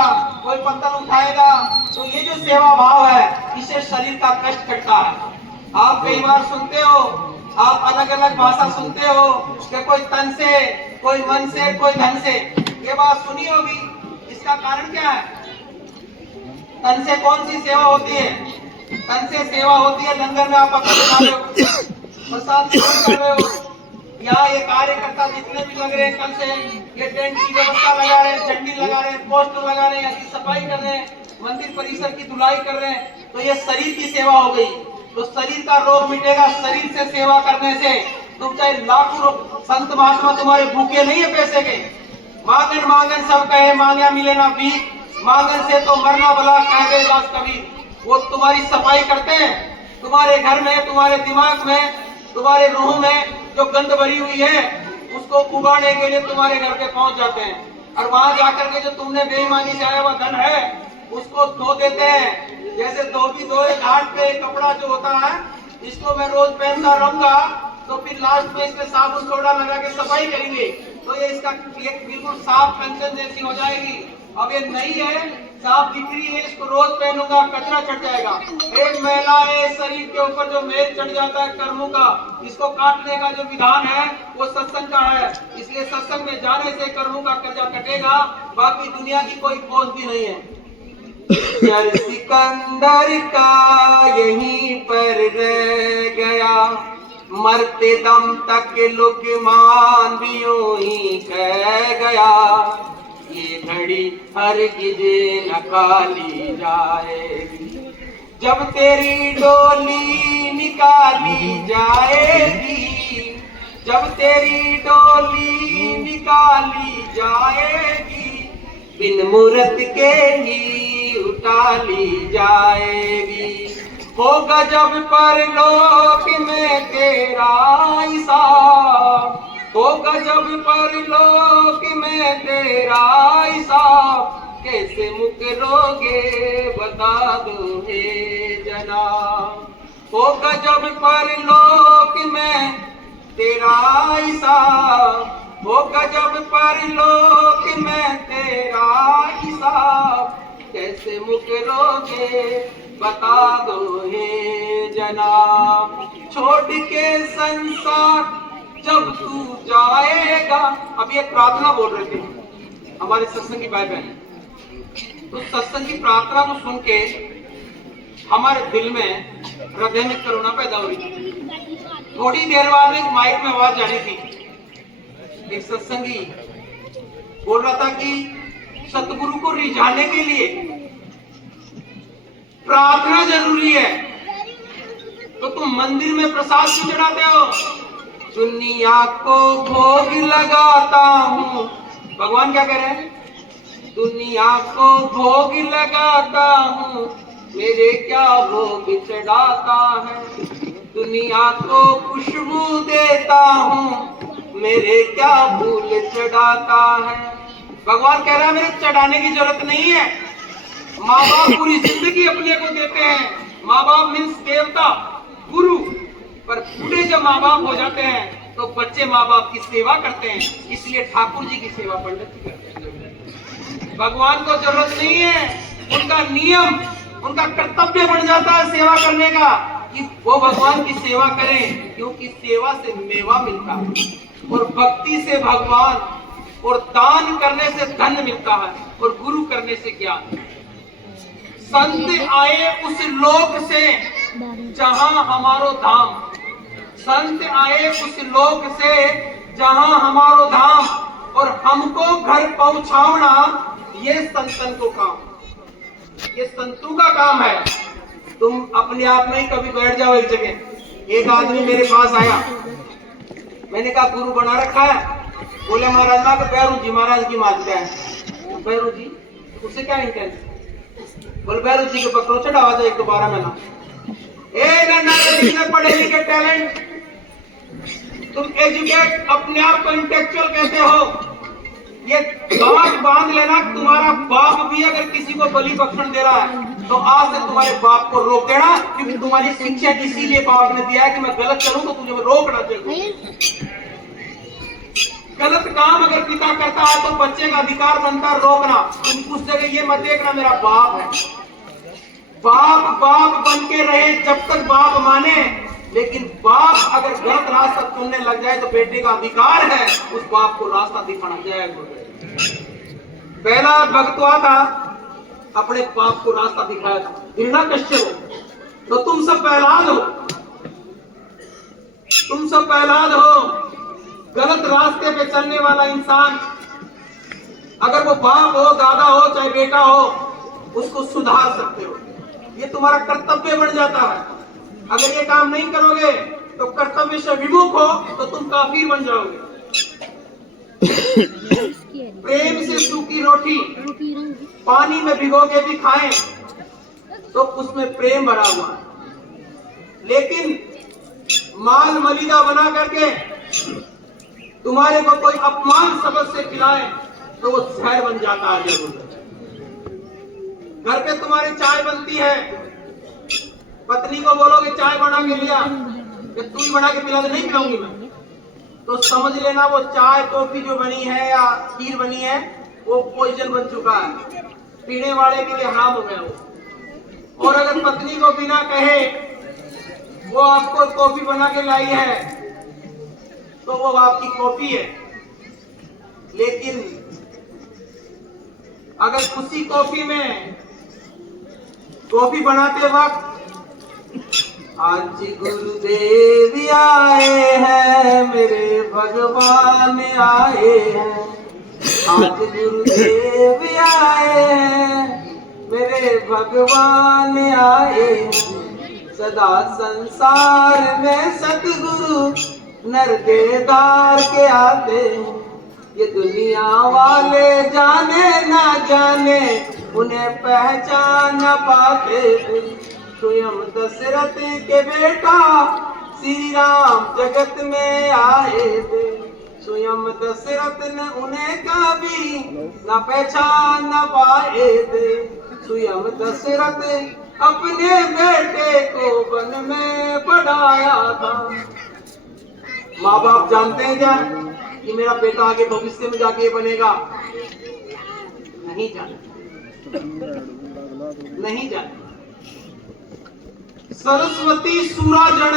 कोई पत्तल उठाएगा, तो ये जो सेवा भाव है इससे शरीर का कष्ट कटता है। आप कई बार सुनते हो, आप अलग अलग भाषा सुनते हो कि कोई तन से, कोई मन से, कोई धन से, ये बात सुनी होगी। इसका कारण क्या है? तन से कौन सी सेवा होती है? तन से सेवा होती है लंगर में आप पत्तल उठा रहे हो, प्रसाद कर रहे हो, यहाँ ये कार्यकर्ता जितने भी लग रहे हैं कल से, ये टेंट की व्यवस्था लगा रहे हैं, झंडी लगा रहे हैं, पोस्टर लगा रहे हैं, सफाई कर रहे हैं, मंदिर परिसर की धुलाई कर रहे हैं, तो ये शरीर की सेवा हो गई। तो शरीर का रोग मिटेगा शरीर से सेवा करने से। तुम चाहे लाखों संत महात्मा तुम्हारे भूखे नहीं है पैसे के, मांगन मांगन सब कहे मांगा मिले ना भीख, मांगन से तो मरना भला कह गए दास कबीर। वो तुम्हारी सफाई करते हैं, तुम्हारे घर में, तुम्हारे दिमाग में, तुम्हारे रूह में जो गंद भरी हुई है उसको उगाने के लिए तुम्हारे घर पे पहुंच जाते हैं, और वहां जाकर के जो तुमने बेईमानी से आया हुआ धन है उसको धो देते हैं। जैसे धोबी धोए घाट पे कपड़ा जो होता है, इसको मैं रोज पहनता रहूंगा, तो फिर लास्ट में इसमें साबुन सोडा लगा के सफाई करेंगे तो ये इसका एक बिल्कुल साफ कंचन जैसी हो जाएगी। अब ये नहीं है, साफ दिख रही है, इसको रोज पहनूंगा कचरा चढ़ जाएगा। एक मैला है शरीर के ऊपर जो मैल चढ़ जाता है कर्मों का, इसको काटने का जो विधान है वो सत्संग का है। इसलिए सत्संग में जाने से कर्मों का कर्जा कटेगा, बाकी दुनिया की कोई खोज भी नहीं है। सिकंदर का यहीं पर रह गया, मरते दम तक लुकमान भी यूं ही कह गया। ये घड़ी हरगिज न खाली जाएगी। जब तेरी डोली निकाली जाएगी, जब तेरी डोली निकाली जाएगी, बिन मूरत के ही उठा ली जाएगी। होगा जब परलोक में तेरा हिसाब, होगा जब परलोक में तेरा हिसाब, कैसे मुकरोगे बता दो हे जनाब। होगा जब परलोक में तेरा हिसाब, होगा जब परलोक में तेरा हिसाब, कैसे मुकरोगे बता दो हे जनाब। छोड़ के संसार जब तू जाएगा। अब ये प्रार्थना बोल रहे थे हमारे सत्संगी भाई बहन, तो सत्संग की प्रार्थना को सुन के हमारे दिल में, हृदय में करुणा पैदा हुई। थोड़ी देर बाद एक माइक में आवाज आ रही थी, एक सत्संगी बोल रहा था कि सतगुरु को रिझाने के लिए प्रार्थना जरूरी है, तो तुम मंदिर में प्रसाद क्यों चढ़ाते हो? दुनिया को भोग लगाता हूँ। भगवान क्या कह रहे हैं? दुनिया को भोग लगाता हूँ, मेरे क्या भोग चढ़ाता है। दुनिया को खुशबू देता हूँ, मेरे क्या फूल चढ़ाता है। भगवान कह रहा है मेरे चढ़ाने की जरूरत नहीं है। माँ बाप पूरी जिंदगी अपने को देते हैं। माँ बाप मीन्स देवता, गुरु। पर बूढ़े जब माँ बाप हो जाते हैं तो बच्चे माँ बाप की सेवा करते हैं। इसलिए ठाकुर जी की सेवा पंडित जी करते हैं। भगवान को जरूरत नहीं है, उनका नियम, उनका कर्तव्य बन जाता है सेवा करने का, कि वो भगवान की सेवा करें, क्योंकि सेवा से मेवा मिलता है, और भक्ति से भगवान, और दान करने से धन मिलता है, और गुरु करने से ज्ञान। संत आए उस लोक से जहां हमारो धाम, संत आए उस लोक से जहां हमारो धाम, और हमको घर पहुंचाना ये संतन को काम, ये संतों का काम है। तुम अपने आप में ही कभी बैठ जाओ एक जगह। एक आदमी मेरे पास आया, मैंने कहा गुरु बना रखा है? बोले महाराज ना, बैरू जी महाराज की मानते हैं। बैरू जी, उससे क्या इंटेंस? बोले बैरू जी के पकड़ो, चढ़ावा दो 1-12 महीना। पढ़े लिखे टैलेंट, तुम एजुकेट, अपने आप को इंटेलेक्चुअल कहते हो। ये गांठ बांध लेना, तुम्हारा बाप भी अगर किसी को बलि बख्शन दे रहा है तो आज से तुम्हारे बाप को रोक देना, क्योंकि तुम्हारी शिक्षा इसीलिए बाप ने दिया है कि मैं गलत करूं तो तुझे रोकना चाहिए। गलत काम अगर पिता करता है तो बच्चे का अधिकार बनता है रोकना। तुम उस जगह ये मत देखना मेरा बाप है। बाप बाप बन के रहे जब तक बाप माने, लेकिन बाप अगर गलत रास्ता चुनने लग जाए तो बेटे का अधिकार है उस बाप को रास्ता दिखाना। जय पहला भक्त हुआ था, अपने बाप को रास्ता दिखाया था, हिरण्यकश्यप। तो तुम सब पहलाद हो, तुम सब पहलाद हो। गलत रास्ते पे चलने वाला इंसान, अगर वो बाप हो, दादा हो, चाहे बेटा हो, उसको सुधार सकते हो। ये तुम्हारा कर्तव्य बन जाता है। अगर ये काम नहीं करोगे तो कर्तव्य से विमुख हो तो तुम काफिर बन जाओगे। प्रेम से सूखी रोटी पानी में भिगो के भी खाएं तो उसमें प्रेम भरा हुआ है, लेकिन माल मलिदा बना करके तुम्हारे को कोई अपमान शब्द से खिलाए तो वो जहर बन जाता है। जरूर घर पे तुम्हारी चाय बनती है, पत्नी को बोलोगे चाय बना के लिया, कि तू ही बना के पिला दे, नहीं पिलाऊंगी मैं, तो समझ लेना वो चाय कॉफी जो बनी है या खीर बनी है वो पॉइजन बन चुका है, पीने वाले के लिए हराम हो गया वो। और अगर पत्नी को बिना कहे वो आपको कॉफी बना के लाई है तो वो आपकी कॉफी है। लेकिन अगर उसी कॉफी में कॉफी बनाते वक्त आज गुरुदेव आए हैं, मेरे भगवान आए हैं, आज गुरुदेव आए, मेरे भगवान आए, सदा संसार में सतगुरु नरदेदार के आते हैं। ये दुनिया वाले जाने ना जाने, उन्हें पहचान न पाते थे। स्वयं दशरथ के बेटा श्री राम जगत में आए थे। स्वयं दशरथ ने उन्हें कभी न पहचान न पाए थे। स्वयं दशरथ अपने बेटे को वन में पढ़ाया था। माँ बाप जानते हैं क्या कि मेरा बेटा आगे भविष्य में जाके बनेगा? नहीं जानते, नहीं जानते। सरस्वती सूरा जन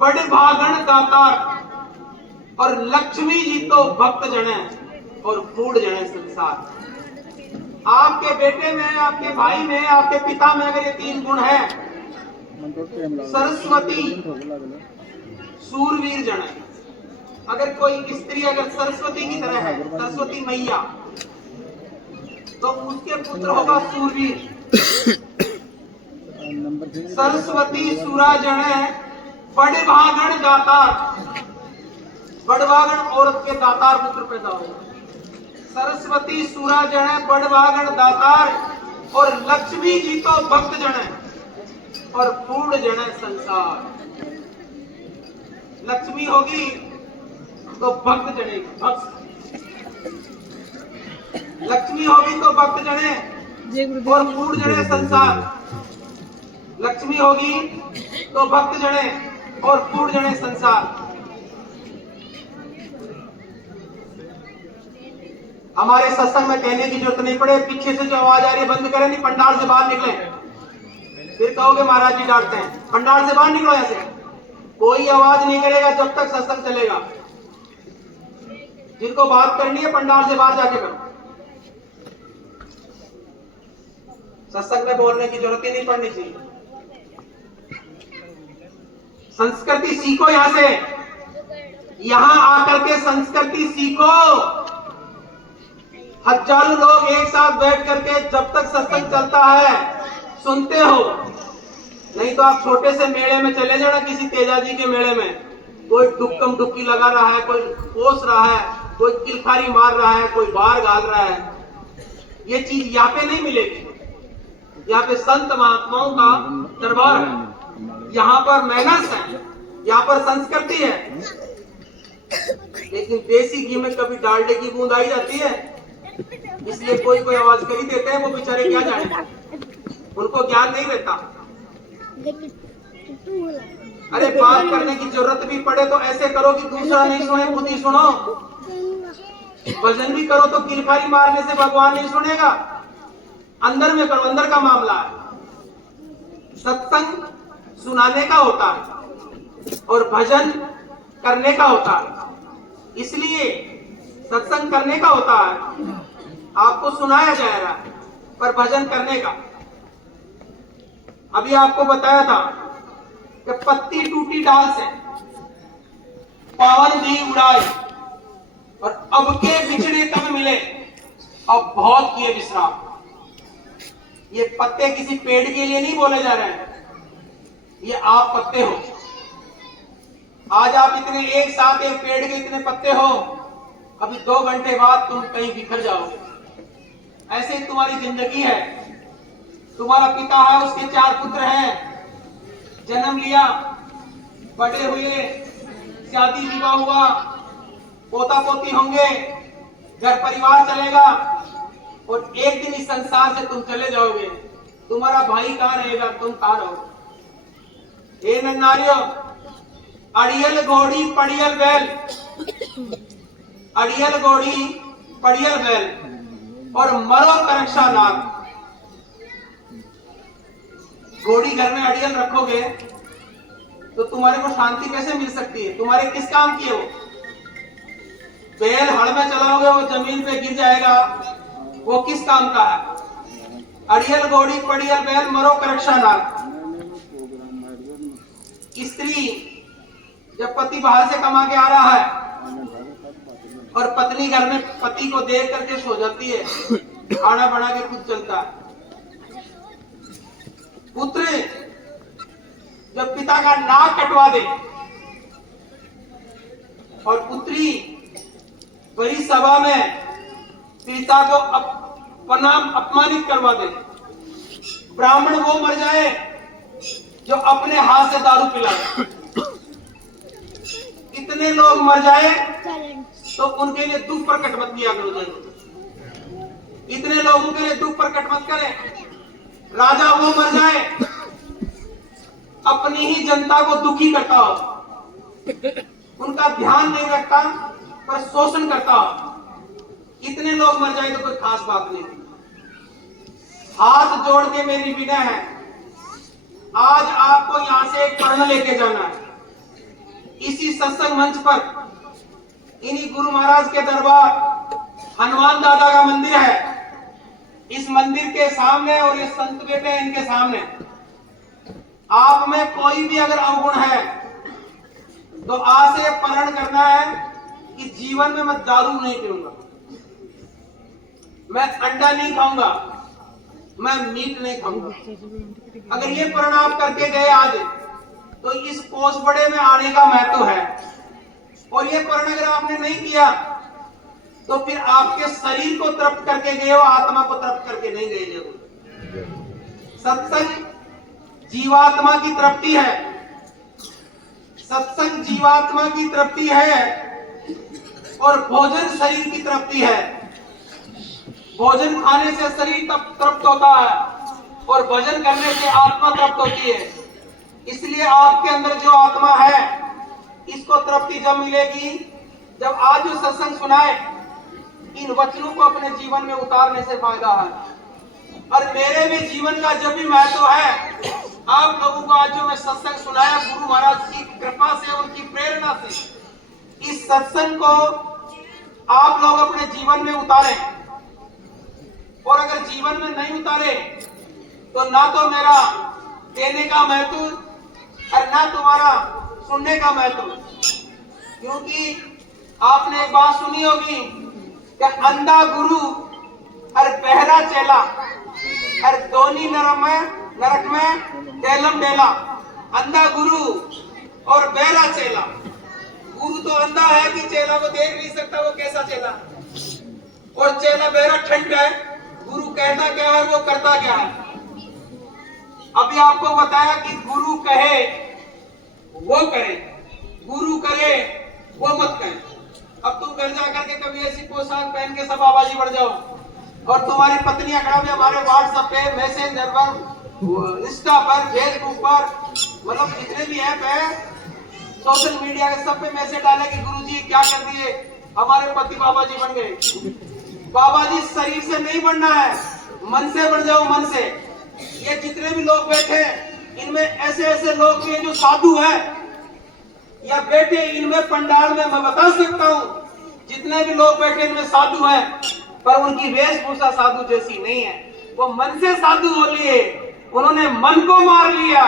बड़े भागण दातार, और लक्ष्मी जी तो भक्त जने और फूड जने संसार। आपके बेटे में, आपके भाई में, आपके पिता में अगर ये तीन गुण है, सरस्वती सूरवीर जन है। अगर कोई स्त्री अगर सरस्वती की तरह है, सरस्वती मैया, तो उसके पुत्र होगा सूरवीर। सरस्वती सूरा जन है, बड़े भागण दातार, बड़वागण औरत के दातार पुत्र पैदा होगा। सरस्वती सूरा जन है, बड़वागण दातार, और लक्ष्मी जी तो भक्त जन है और पूर्ण जन है संसार। लक्ष्मी होगी तो भक्त जने, भक्त। लक्ष्मी होगी तो भक्त जने और पूर्ण जने संसार। लक्ष्मी होगी तो भक्त जने और पूर्ण जने संसार। हमारे सत्संग में कहने की जरूरत नहीं पड़े, पीछे से जो आवाज आ रही है बंद करें, नहीं पंडाल से बाहर निकले। फिर कहोगे महाराज जी डांटते हैं। पंडाल से बाहर निकलो, ऐसे कोई आवाज नहीं करेगा जब तक सत्संग चलेगा। जिनको बात करनी है पंडाल से बाहर जाके करो। सत्संग में बोलने की जरूरत ही नहीं पड़नी चाहिए। संस्कृति सीखो, यहां से, यहां आकर के संस्कृति सीखो। हजारों लोग एक साथ बैठ करके जब तक सत्संग चलता है सुनते हो, नहीं तो आप छोटे से मेले में चले जाना, किसी तेजाजी के मेले में। कोई डुक्कम डुक्की लगा रहा है, कोई पोस रहा है, कोई किलखारी मार रहा है, कोई बार गाल रहा है। ये चीज यहाँ पे नहीं मिलेगी। यहाँ पे संत महात्माओं का दरबार है, यहाँ पर मैनर्स है, यहाँ पर संस्कृति है। लेकिन देसी घी में कभी डालडे की बूंद आई जाती है, इसलिए कोई कोई आवाज कर ही देते हैं। वो बेचारे क्या जाने, उनको ज्ञान नहीं रहता। अरे बात करने की जरूरत भी पड़े तो ऐसे करो कि दूसरा नहीं सुने, खुद ही सुनो। भजन भी करो तो किलकारी मारने से भगवान नहीं सुनेगा। अंदर में करो, अंदर का मामला है। सत्संग सुनाने का होता है और भजन करने का होता है। इसलिए सत्संग करने का होता है, आपको सुनाया जाएगा, पर भजन करने का। अभी आपको बताया था कि पत्ती टूटी डाल से पावन दी उड़ाए, और अब के बिछड़े कब मिले, अब बहुत किए विश्राम। ये पत्ते किसी पेड़ के लिए नहीं बोले जा रहे हैं, ये आप पत्ते हो। आज आप इतने एक साथ एक पेड़ के इतने पत्ते हो, अभी 2 घंटे बाद तुम कहीं बिखर जाओगे। ऐसे ही तुम्हारी जिंदगी है। तुम्हारा पिता है, उसके 4 पुत्र हैं, जन्म लिया, बड़े हुए, शादी विवाह हुआ, पोता पोती होंगे, घर परिवार चलेगा, और एक दिन इस संसार से तुम चले जाओगे। तुम्हारा भाई कहाँ रहेगा, तुम कहाँ रहोगे? हे नन्नारियो, अड़ियल घोड़ी पड़ियल बैल, अड़ियल घोड़ी पड़ियल बैल, और मरो करक्षा नाग। घोड़ी घर में अड़ियल रखोगे तो तुम्हारे को शांति कैसे मिल सकती है? तुम्हारे किस काम की है वो? बैल हड़ में चलाओगे, वो जमीन पे गिर जाएगा, वो किस काम का है? अड़ियल घोड़ी पड़ियल बैल, मरो करक्षा नाग। स्त्री जब पति बाहर से कमा के आ रहा है और पत्नी घर में पति को देख करके सो जाती है, खाना बना के खुद चलता है। पुत्र जब पिता का नाक कटवा दे और पुत्री बड़ी सभा में पिता को अपमानित करवा दे, ब्राह्मण वो मर जाए जो अपने हाथ से दारू पिलाए, इतने लोग मर जाए तो उनके लिए दुख प्रकट मत किया करो जरूर, इतने लोगों के लिए दुख प्रकट मत करें। राजा वो मर जाए अपनी ही जनता को दुखी करता हो, उनका ध्यान नहीं रखता पर शोषण करता हो, इतने लोग मर जाए तो कोई खास बात नहीं। हाथ जोड़ के मेरी विनय है, आज आपको यहां से एक प्रण लेके जाना है। इसी सत्संग मंच पर इन्हीं गुरु महाराज के दरबार हनुमान दादा का मंदिर है, इस मंदिर के सामने और ये संत बेटे हैं इनके सामने, आप में कोई भी अगर अवगुण है तो आज से प्रण करना है कि जीवन में मैं दारू नहीं पीऊंगा, मैं अंडा नहीं खाऊंगा, मैं मीट नहीं खाऊंगा। अगर ये प्रण आप करके गए आज तो इस कोस बड़े में आने का महत्व है। और ये प्रण अगर आपने नहीं किया तो फिर आपके शरीर को तृप्त करके गए हो, आत्मा को तृप्त करके नहीं गए जरूर। सत्संग जीवात्मा की तृप्ति है, सत्संग जीवात्मा की तृप्ति है और भोजन शरीर की तृप्ति है। भोजन खाने से शरीर तृप्त होता है और भजन करने से आत्मा तृप्त होती है। इसलिए आपके अंदर जो आत्मा है इसको तृप्ति जब मिलेगी जब आज जो सत्संग सुनाए इन वचनों को अपने जीवन में उतारने से फायदा है। और मेरे भी जीवन का जब भी महत्व है, आप लोगों को आज जो मैं सत्संग सुनाया गुरु महाराज की कृपा से, उनकी प्रेरणा से, इस सत्संग को आप लोग अपने जीवन में उतारें। और अगर जीवन में नहीं उतारे तो ना तो मेरा देने का महत्व और ना तुम्हारा सुनने का महत्व। क्योंकि आपने एक बात सुनी होगी कि अंधा गुरु और बहरा चेला और दोनों नरक में डेलम डेला। अंधा गुरु और बहरा चेला, गुरु तो अंधा है कि चेला को देख नहीं सकता, वो कैसा चेला, और चेला बहरा ठंड है, गुरु कहता क्या है वो करता क्या है। अभी आपको बताया कि गुरु कहे वो करे, गुरु करे वो मत कहे। अब तुम घर जाकर के कभी ऐसी पोशाक पहन के सब आवाजी बढ़ जाओ और तुम्हारी पत्नी अखड़ा में हमारे व्हाट्सएप पे, मैसेंजर पर, इंस्टा पर, फेसबुक पर, मतलब जितने भी ऐप है सोशल मीडिया के सब पे मैसेज डाले कि गुरुजी क्या कर दिए, हमारे पति बाबा जी बन गए। बाबा जी शरीर से नहीं बनना है, मन से बढ़ जाओ, मन से। ये जितने भी लोग बैठे इनमें ऐसे ऐसे लोग भी हैं जो साधु है या बैठे इनमें पंडाल में, मैं बता सकता हूँ जितने भी लोग बैठे इनमें साधु हैं, पर उनकी वेशभूषा साधु जैसी नहीं है। वो मन से साधु हो लिए, उन्होंने मन को मार लिया,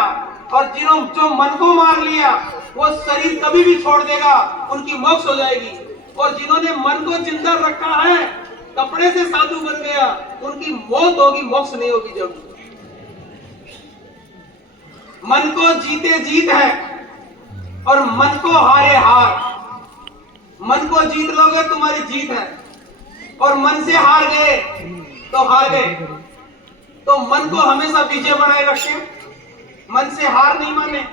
और जो मन को मार लिया वो शरीर कभी भी छोड़ देगा, उनकी मोक्ष हो जाएगी। और जिन्होंने मन को जिंदा रखा है, कपड़े से साधु बन गया, उनकी मौत होगी, मोक्ष नहीं होगी। जब मन को जीते जीत है और मन को हारे हार। मन को जीत लोगे तुम्हारी जीत है, और मन से हार गए तो हार गए। तो मन को हमेशा विजय बनाए रखें, मन से हार नहीं माने।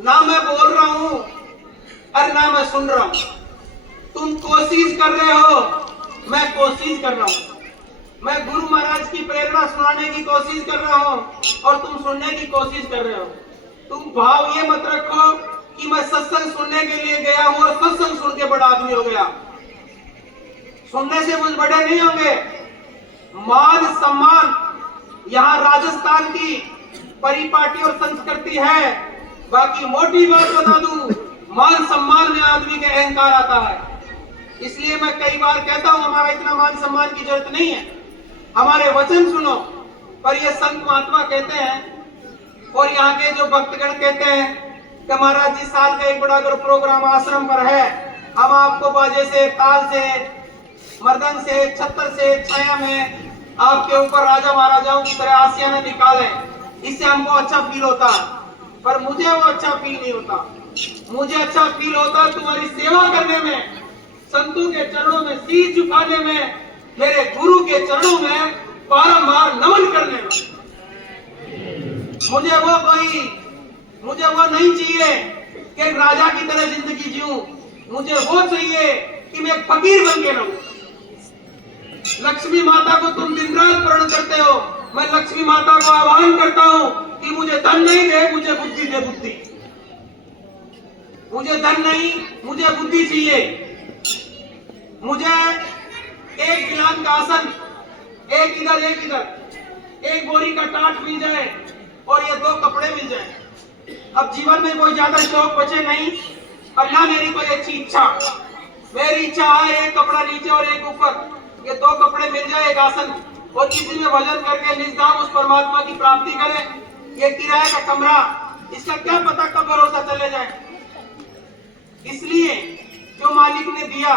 ना मैं बोल रहा हूं और ना मैं सुन रहा हूं, तुम कोशिश कर रहे हो, मैं कोशिश कर रहा हूं। मैं गुरु महाराज की प्रेरणा सुनाने की कोशिश कर रहा हूं और तुम सुनने की कोशिश कर रहे हो। तुम भाव ये मत रखो कि मैं सत्संग सुनने के लिए गया हूं और सत्संग सुन के बड़ा आदमी हो गया। सुनने से कुछ बड़े नहीं होंगे। मान सम्मान यहाँ राजस्थान की परिपाटी और संस्कृति है। बाकी मोटी बात बता दूं, मान सम्मान में आदमी के अहंकार आता है। इसलिए मैं कई बार कहता हूं हमारा इतना मान सम्मान की जरूरत नहीं है, हमारे वचन सुनो। पर ये संत महात्मा कहते हैं और यहाँ के जो भक्तगण कहते हैं कि महाराज जी साल का एक बड़ा अगर प्रोग्राम आश्रम पर है हम आपको बाजे से, ताल से, मर्दन से, छत्तर से, छाया में आपके ऊपर राजा महाराजाओं की तरह आसियाने निकाले, इससे हमको अच्छा फील होता है। पर मुझे वो अच्छा फील नहीं होता। मुझे अच्छा फील होता तुम्हारी सेवा करने में, संतों के चरणों में शीश झुकाने में, मेरे गुरु के चरणों में बारंबार नमन करने में। मुझे वो नहीं चाहिए कि राजा की तरह जिंदगी जीऊं। मुझे वो चाहिए कि मैं एक फकीर बन के रहूं। लक्ष्मी माता को तुम दिन रात प्रण करते हो, मैं लक्ष्मी माता को आह्वान करता हूं कि मुझे धन नहीं दे, मुझे बुद्धि दे। बुद्धि, मुझे धन नहीं, मुझे बुद्धि चाहिए। मुझे एक गिलान का आसन, एक इधर एक इधर, एक बोरी का टाट मिल जाए और ये 2 कपड़े मिल जाए। अब जीवन में कोई ज्यादा शौक बचे नहीं और ना मेरी कोई अच्छी इच्छा। मेरी इच्छा है एक कपड़ा नीचे और एक ऊपर, ये 2 कपड़े मिल जाए, एक आसन, और किसी में भजन करके निष्काम उस परमात्मा की प्राप्ति करें। ये किराए का कमरा, इसका क्या पता कब भरोसा चले जाए। इसलिए जो मालिक ने दिया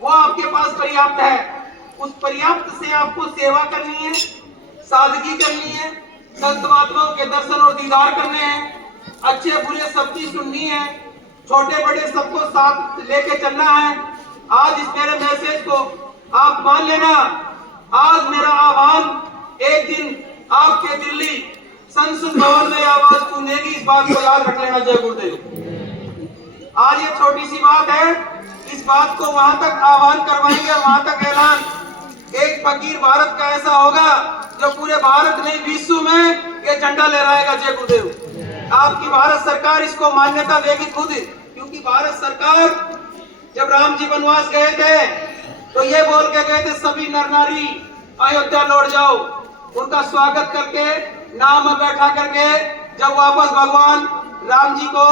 वो आपके पास पर्याप्त है। उस पर्याप्त से आपको सेवा करनी है, सादगी करनी है, संत महात्माओं के दर्शन और दीदार करने हैं, अच्छे बुरे सबकी सुननी है, छोटे बड़े सबको साथ लेके चलना है। आज इस मेरे मैसेज को आप मान लेना। आज मेरा आह्वान एक दिन आपके दिल्ली संसद भवन में आवाज गूंजेगी, इस बात को याद रख लेना। जय गुरुदेव। आज ये छोटी सी बात है, इस बात को वहां तक आह्वान करवाएंगे, वहां तक ऐलान। एक फकीर भारत का ऐसा होगा जो पूरे भारत नहीं विश्व में ये झंडा लहराएगा। जय गुरुदेव। आपकी भारत सरकार इसको मान्यता देगी खुद, क्योंकि भारत सरकार जब राम जी वनवास गए थे तो ये बोल के गए थे सभी नर नारी अयोध्या लौट जाओ। उनका स्वागत करके नाव में बैठा करके जब वापस भगवान राम जी को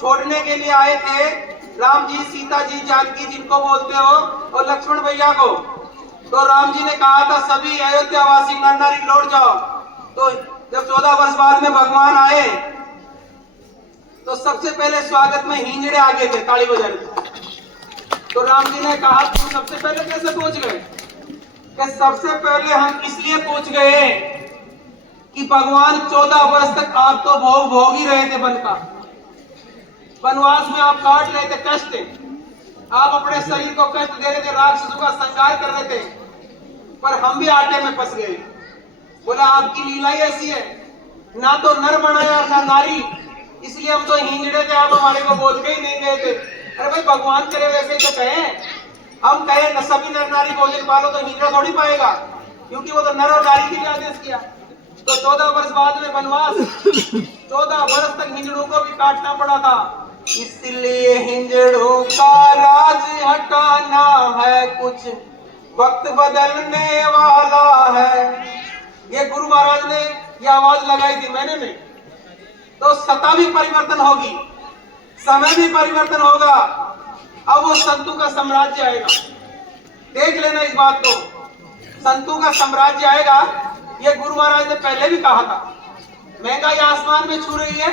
छोड़ने के लिए आए थे, राम जी, सीता जी, जानकी जिनको बोलते हो, और लक्ष्मण भैया को, तो राम जी ने कहा था सभी अयोध्या वासी नर नारी लौट जाओ। तो जब 14 वर्ष बाद में भगवान आए तो सबसे पहले स्वागत में हिंजड़े आगे थे ताली बजाने। तो राम जी ने कहा तुम सबसे पहले कैसे पहुंच गए? कि सबसे पहले हम इसलिए पहुंच गए कि भगवान 14 वर्ष तक आप तो भोग ही रहे थे वन का। वनवास में आप काट रहे थे कष्ट, आप अपने शरीर को कष्ट दे रहे थे, राक्षसों का संहार कर रहे थे, पर हम भी आटे में फंस गए। बोला आपकी लीला ही ऐसी है, ना तो नर बनाया ना नारी, इसलिए हम तो हिंजड़े थे, आप हमारे को बोल के ही नहीं गए थे। अरे भाई भगवान करे वैसे तो कहें, हम कहें न सभी नर नारी भोजन पालो तो हिंजड़ा थोड़ी पाएगा, क्योंकि वो तो नर और नारी के लिए आदेश किया। तो 14 वर्ष बाद में वनवास, 14 वर्ष तक हिंजड़ों को भी काटना पड़ा था। इसलिए हिंजड़ों का राज हटाना है, कुछ वक्त बदलने वाला है। ये गुरु महाराज ने ये आवाज लगाई थी, मैंने नहीं। तो सत्ता भी परिवर्तन होगी, समय भी परिवर्तन होगा। अब वो संतों का साम्राज्य आएगा। देख लेना इस बात को, संतों का साम्राज्य आएगा। ये गुरु महाराज ने पहले भी कहा था। महंगाई आसमान में छू रही है,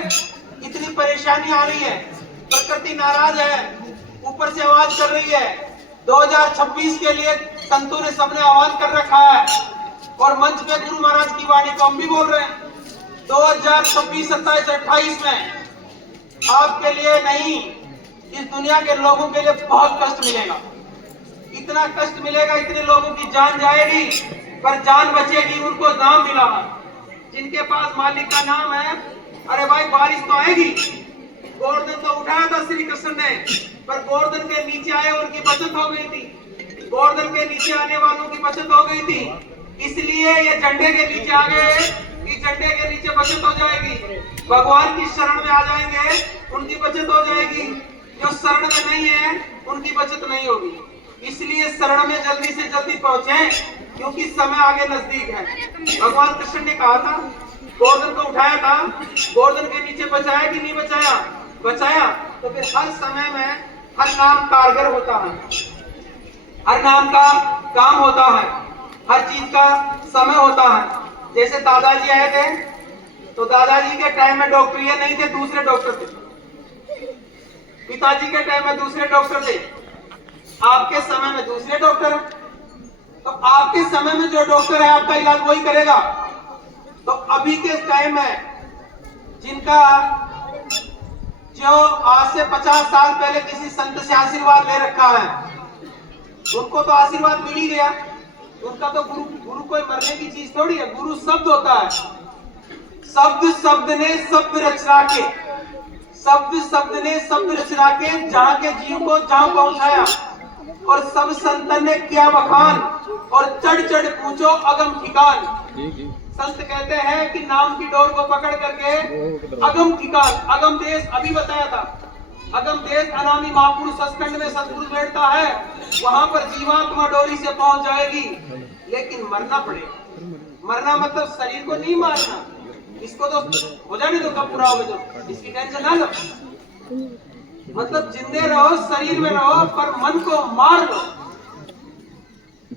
इतनी परेशानी आ रही है, प्रकृति नाराज है, ऊपर से आवाज कर रही है। 2026 के लिए संतों ने सबने आह्वान कर रखा है और मंच पे गुरु महाराज की वाणी को हम भी बोल रहे हैं। 2026, 27, 28 में आपके लिए नहीं, इस दुनिया के लोगों के लिए बहुत कष्ट मिलेगा। इतना कष्ट मिलेगा, इतने लोगों की जान जाएगी, पर जान बचेगी उनको नाम मिला है, जिनके पास मालिक का नाम है। अरे भाई बारिश तो आएगी, गोवर्धन तो उठाया था श्री कृष्ण ने, पर गोवर्धन के नीचे आए उनकी बचत हो गई थी। गोवर्धन के नीचे आने वालों की बचत हो गई थी, इसलिए ये झंडे के नीचे आ गए कि झंडे के नीचे बचत हो जाएगी। भगवान की शरण में आ जाएंगे, उनकी बचत हो जाएगी। जो शरण में नहीं है उनकी बचत नहीं होगी। इसलिए शरण में जल्दी से जल्दी पहुंचे, क्योंकि समय आगे नजदीक है। भगवान कृष्ण ने कहा था, गोवर्धन को उठाया था, गोवर्धन के नीचे बचाया कि नहीं बचाया? बचाया। तो फिर हर समय में हर नाम कारगर होता है, हर नाम का काम होता है, हर चीज का समय होता है। जैसे दादाजी आए थे, तो दादाजी के टाइम में डॉक्टर ये नहीं थे, दूसरे डॉक्टर थे। पिताजी के टाइम में दूसरे डॉक्टर थे, आपके समय में दूसरे डॉक्टर हैं। तो आपके समय में जो डॉक्टर है आपका इलाज वही करेगा। तो अभी के टाइम में जिनका जो आज से 50 साल पहले किसी संत से आशीर्वाद ले रखा है, उनको तो आशीर्वाद मिल ही गया। उनका तो गुरु कोई मरने की चीज थोड़ी है। गुरु शब्द होता है। शब्द ने शब्द रचना के, शब्द ने शब्द रचना के जहां के जीव को जहां पहुंचाया। और सब संतन ने किया बखान, और चढ़ चढ़ पूछो अगम ठिकान। संत कहते हैं कि नाम की डोर को पकड़ करके अगम ठिकान, अगम देश अभी बताया था, अगम देश अनामी महापुरुष स्कंद में सतगुरु बैठता है, वहां पर जीवात्मा डोरी से पहुंच जाएगी। लेकिन मरना पड़ेगा। मरना मतलब शरीर को नहीं मारना, इसको तो हो जाने दो, कब पूरा होगा जो, इसकी टेंशन ना लो। मतलब जिंदे रहो, शरीर में रहो, पर मन को मार लो।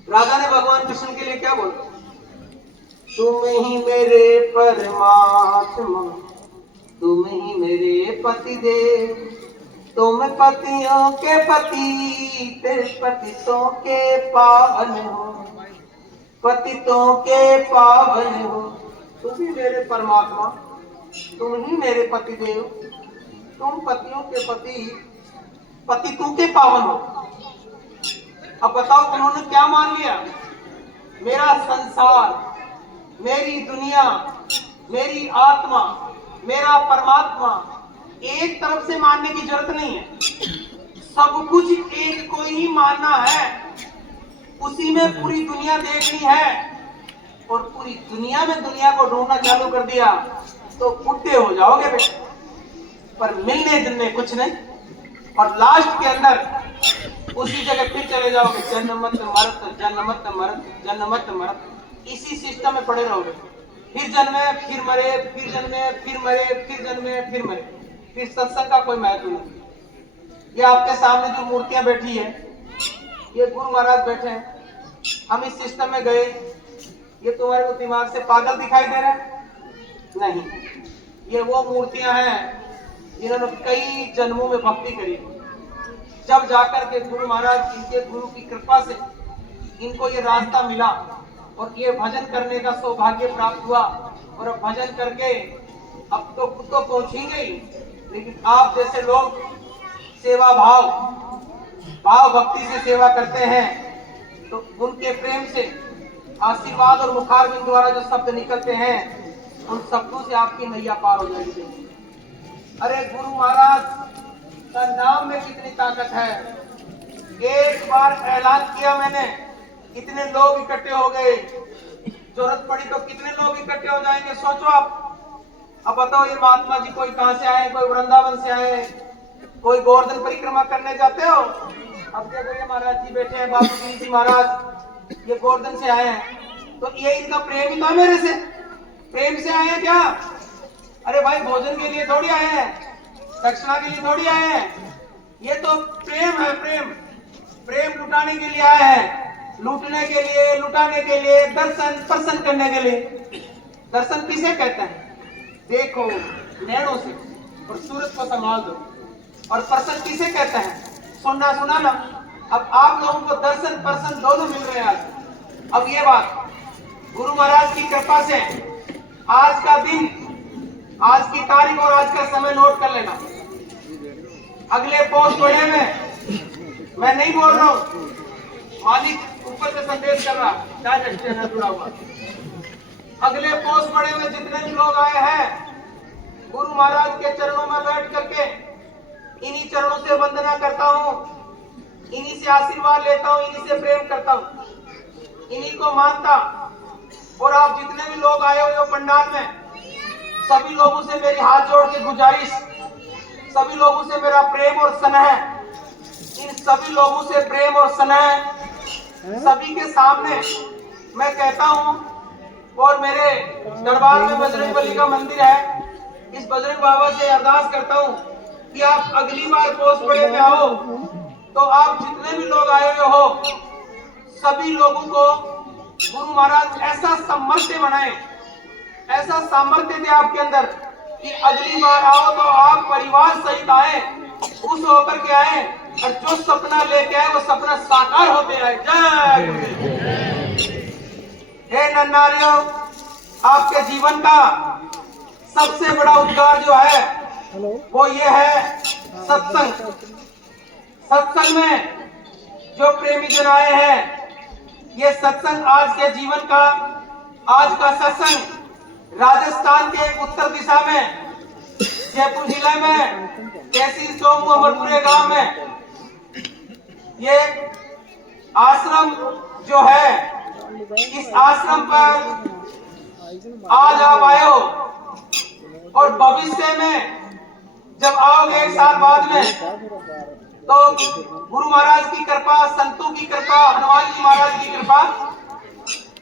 राधा ने भगवान कृष्ण के लिए क्या बोला? तुम ही मेरे परमात्मा, तुम ही मेरे पति देव, तुम पतियों के पति, पतितों के पावन हो, पतितों के पावन हो। तुम ही मेरे परमात्मा, तुम ही मेरे पति देव, तुम पतियों के पति, पतितों के पावन हो। अब बताओ उन्होंने क्या मान लिया? मेरा संसार, मेरी दुनिया, मेरी आत्मा, मेरा परमात्मा एक तरफ से मानने की जरूरत नहीं है। सब कुछ एक को ही मानना है, उसी में पूरी दुनिया देखनी है। और पूरी दुनिया में दुनिया को ढूंढना चालू कर दिया तो बुढ़े हो जाओगे बेटे, पर मिलने जुलने कुछ नहीं। और लास्ट के अंदर उसी जगह फिर चले जाओगे, जन्मत मरत, जन्मत मरत, जन्मत मरत। इसी सिस्टम में पड़े रहोगे। फिर जन्मे, फिर मरे, फिर जन्मे, फिर मरे, फिर जन्मे, फिर मरे। फिर सत्संग का कोई महत्व नहीं। ये आपके सामने जो मूर्तियां बैठी है, ये गुरु महाराज बैठे हैं। हम इस सिस्टम में गए, ये तुम्हारे को दिमाग से पागल दिखाई दे रहा है? नहीं, ये वो मूर्तियां हैं जिन्होंने कई जन्मों में भक्ति करी। जब जाकर के गुरु महाराज, इनके गुरु की कृपा से इनको ये रास्ता मिला और ये भजन करने का सौभाग्य प्राप्त हुआ। और अब भजन करके अब तो खुद तो पहुंचेंगे ही, लेकिन आप जैसे लोग सेवा भाव भक्ति से सेवा करते हैं, तो उनके प्रेम से आशीर्वाद और मुखारबिंद द्वारा जो शब्द निकलते हैं, उन शब्दों से आपकी नैया पार हो जाएगी। अरे गुरु महाराज का नाम में कितनी ताकत है। एक बार ऐलान किया मैंने, कितने लोग इकट्ठे हो गए। जरूरत पड़ी तो कितने लोग इकट्ठे हो जाएंगे, सोचो आप। अब बताओ, ये महात्मा जी कोई कहां से आए? कोई वृंदावन से आए, कोई गोवर्धन परिक्रमा करने जाते हो। अब देखो ये महाराज जी बैठे हैं, बाबू जी महाराज, ये गोवर्धन से आए हैं। तो ये इनका प्रेम ही था मेरे से, प्रेम से आए हैं क्या? अरे भाई, भोजन के लिए थोड़ी आए हैं, दक्षिणा के लिए थोड़ी आए हैं। ये तो प्रेम है, प्रेम लुटाने के लिए आए हैं, लूटने के लिए, लुटाने के लिए, दर्शन प्रसन्न करने के लिए। दर्शन किसे कहते हैं? देखो नैनों से और सूरज को संभाल दो। और प्रसन्न किसे कहते हैं? सुनना सुना लो। अब आप लोगों को दर्शन प्रसन्न दोनों मिल रहे हैं आज। अब ये बात गुरु महाराज की कृपा से आज का दिन, आज की तारीख और आज का समय नोट कर लेना। अगले पोस्ट बड़े में मैं नहीं बोल रहा हूं, मालिक ऊपर से संदेश कर रहा, क्या जुड़ा हुआ। अगले पोस्ट बड़े में जितने भी लोग आए हैं, गुरु महाराज के चरणों में बैठ करके इन्हीं चरणों से वंदना करता हूं, इन्हीं से आशीर्वाद लेता हूं, इन्हीं से प्रेम करता हूं, इन्हीं को मानता। और आप जितने भी लोग आए हुए हो पंडाल में, सभी लोगों से मेरी हाथ जोड़ के गुजारिश, सभी लोगों से मेरा प्रेम और स्नेह, इन सभी लोगों से प्रेम और स्नेह सभी के सामने मैं कहता हूं। और मेरे दरबार में बजरंग बली का मंदिर है, इस बजरंग बाबा से अरदास करता हूं कि आप अगली बार पोस्ट बड़े में आओ तो आप जितने भी लोग आए हुए हो, सभी लोगों को गुरु महाराज ऐसा सामर्थ्य बनाए, ऐसा सामर्थ्य दे आपके अंदर कि अगली बार आओ तो आप परिवार सहित आए, खुश होकर के आए, और जो सपना लेके आए वो सपना साकार होते आए। जय गुरुदेव। हे नन्नारियों, आपके जीवन का सबसे बड़ा उद्गार जो है वो ये है सत्संग। सत्संग में जो प्रेमी जन आए हैं, ये सत्संग आज के जीवन का, आज का सत्संग राजस्थान के एक उत्तर दिशा में जयपुर जिले में तहसील चौमू अमरपुरे गांव में ये आश्रम जो है, इस आश्रम पर आज आप आए हो और भविष्य में जब आओगे 1 साल बाद में, तो गुरु महाराज की कृपा, संतों की कृपा, हनुमान जी महाराज की कृपा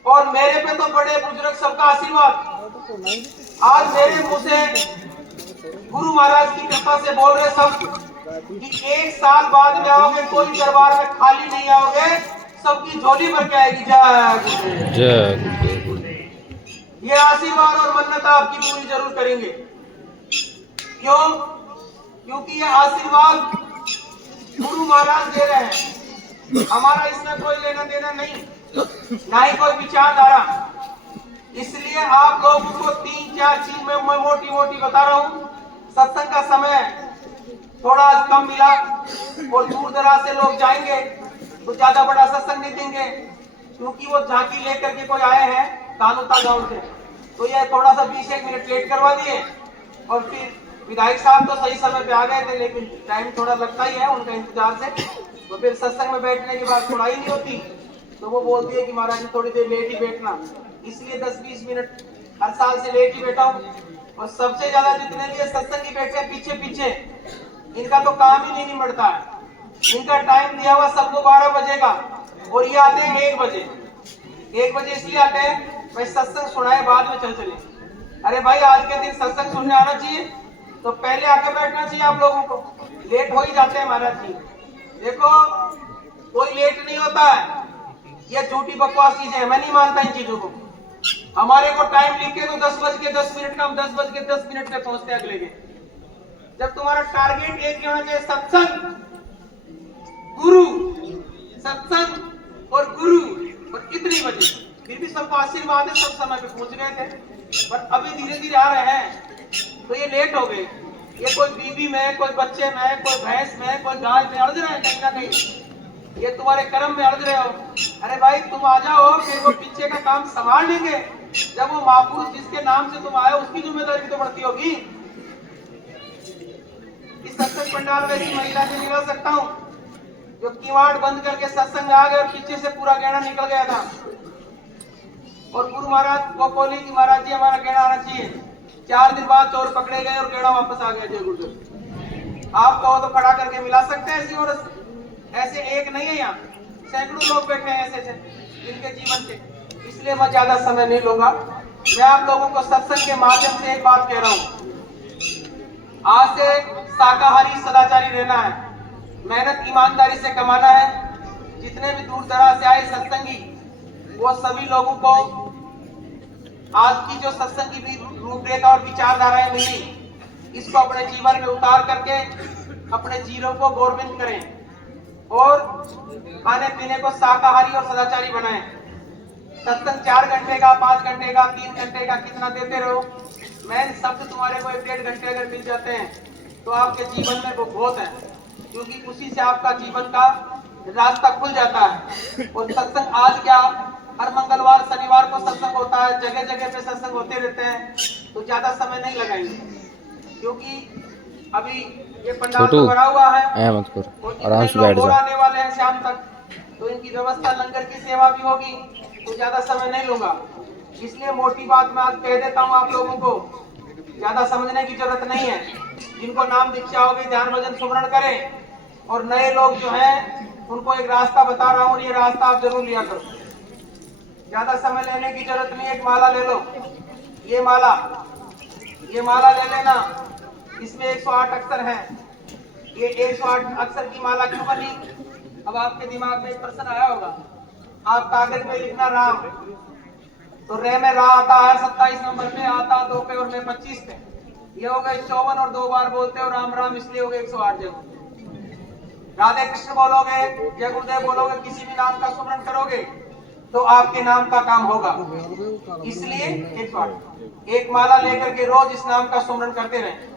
और मेरे पे तो बड़े बुजुर्ग सबका आशीर्वाद, आज मेरे मुंह से गुरु महाराज की कृपा से बोल रहे सब कि 1 साल बाद में आओगे, कोई दरबार में खाली नहीं आओगे, सबकी झोली भर के आएगी। जय गुरुदेव। ये आशीर्वाद और मन्नत आपकी पूरी जरूर करेंगे। क्यों? क्योंकि ये आशीर्वाद गुरु महाराज दे रहे हैं, हमारा इसमें कोई लेना देना नहीं, ना ही कोई विचारधारा। इसलिए आप लोगों को 3-4 चीज मैं मोटी मोटी बता रहा हूँ। सत्संग का समय थोड़ा कम मिला और दूर दराज से लोग जाएंगे तो ज्यादा बड़ा सत्संग नहीं देंगे, क्योंकि वो झांकी लेकर के कोई आए हैं कानूता गांव से, तो ये थोड़ा सा 20-1 मिनट लेट करवा दिए। और फिर विधायक साहब तो सही समय पे आ गए थे, लेकिन टाइम थोड़ा लगता ही है उनका इंतजार से, तो फिर सत्संग में बैठने की बात सुनाई नहीं होती, तो वो बोलती है कि महाराज जी थोड़ी देर लेट ही बैठना। इसलिए 10-20 मिनट हर साल से लेट ही बैठा हूँ। और सबसे ज्यादा जितने भी सत्संग की बैठे पीछे पीछे, इनका तो काम ही नहीं निमटता है। इनका टाइम दिया हुआ सबको 12 बजे का, और ये आते हैं 1 बजे। 1 बजे इसलिए आते हैं भाई सत्संग सुनाए, बाद में चल चले। अरे भाई आज के दिन सत्संग सुनने आना चाहिए, तो पहले आके बैठना चाहिए आप लोगों को। लेट हो ही जाते हैं महाराज जी। देखो कोई लेट नहीं होता है, ये झूठी बकवास चीजें है, मैं नहीं मानता इन चीजों को। हमारे को टाइम लिख के तो 10:10 का, हम 10:10 पे पहुंचते अगले दिन। जब तुम्हारा टारगेट एक ही होना चाहिए, सत्संग गुरु, सत्संग और गुरु, और इतनी बजे फिर भी सबको आशीर्वाद है, सब समय पे पहुंच गए थे, पर अभी धीरे धीरे आ रहे हैं तो ये लेट हो गए। ये कोई बीबी में, कोई बच्चे में, कोई भैंस में, कोई गाय में अड़ज रहे हैं कहीं ना कहीं, ये तुम्हारे कर्म में अड़ज रहे हो। अरे भाई तुम आ जाओ, फिर वो पीछे का काम संभाल लेंगे। जब वो महापुरुष जिसके नाम से तुम आए उसकी जिम्मेदारी तो बढ़ती होगी। इस सत्संग पंडाल में ऐसी महिला से मिला सकता हूँ जो किवाड़ बंद करके सत्संग आ गए और पीछे से पूरा गहना निकल गया था, और गुरु महाराज को बोली कि महाराज जी हमारा गहना आना चाहिए। 4 दिन बाद चोर पकड़े गए और गेड़ा वापस आ गया। जय गुरुदेव। आप कहो तो खड़ा करके मिला सकते हैं ऐसी औरत, ऐसे एक नहीं है, यहाँ सैकड़ों लोग बैठे हैं ऐसे जिनके जीवन से। इसलिए मैं ज्यादा समय नहीं लूंगा। मैं आप लोगों को सत्संग के माध्यम से एक बात कह रहा हूँ, आज से शाकाहारी सदाचारी रहना है, मेहनत ईमानदारी से कमाना है। जितने भी दूर दराज से आए सत्संगी, वो सभी लोगों को आज की जो सत्संग की रूपरेखा और विचारधाराएं मिली, इसको अपने जीवन में उतार करके अपने जीवन को गौरविंद करें और खाने पीने को शाकाहारी और सदाचारी बनाएं। सत्संग 4 घंटे का, 5 घंटे का, 3 घंटे का, कितना देते रहो। मैन शब्द तुम्हारे को 1-1.5 घंटे अगर मिल जाते हैं तो आपके जीवन में वो बहुत है, क्योंकि उसी से आपका जीवन का रास्ता खुल जाता है। और सत्संग आज क्या, हर मंगलवार शनिवार को सत्संग होता है, जगह जगह पे सत्संग होते रहते हैं, तो ज्यादा समय नहीं लगाएंगे, क्योंकि अभी ये पंडाल तो भरा हुआ है, आराम से बैठ जाओ, आने वाले हैं शाम तक, तो इनकी व्यवस्था लंगर की सेवा भी होगी, तो ज्यादा समय नहीं लूंगा। इसलिए मोटी बात मैं आज कह देता हूँ आप लोगों को, ज्यादा समझने की जरूरत नहीं है। जिनको नाम दीक्षा होगी ध्यान भजन सुमरण करें, और नए लोग जो हैं उनको एक रास्ता बता रहा हूँ, ये रास्ता आप जरूर लिया करो। ज्यादा समय लेने की जरूरत नहीं है। एक माला ले लो, ये माला ले लेना, इसमें 108 अक्षर हैं। ये 108 अक्षर की माला क्यों बनी? अब आपके दिमाग में एक प्रश्न आया होगा। आप कागज पे लिखना राम, तो रे में रा आता है 27 नंबर पे, आता 2 पे और मैं 25 पे, ये हो गए 54, और 2 बार बोलते हो राम राम, इसलिए हो गए 108 जगह। राधे कृष्ण बोलोगे, जय गुरुदेव बोलोगे, किसी भी नाम का सुमरन करोगे तो आपके नाम का काम होगा। इसलिए एक माला लेकर के रोज इस नाम का सुमरन करते रहें।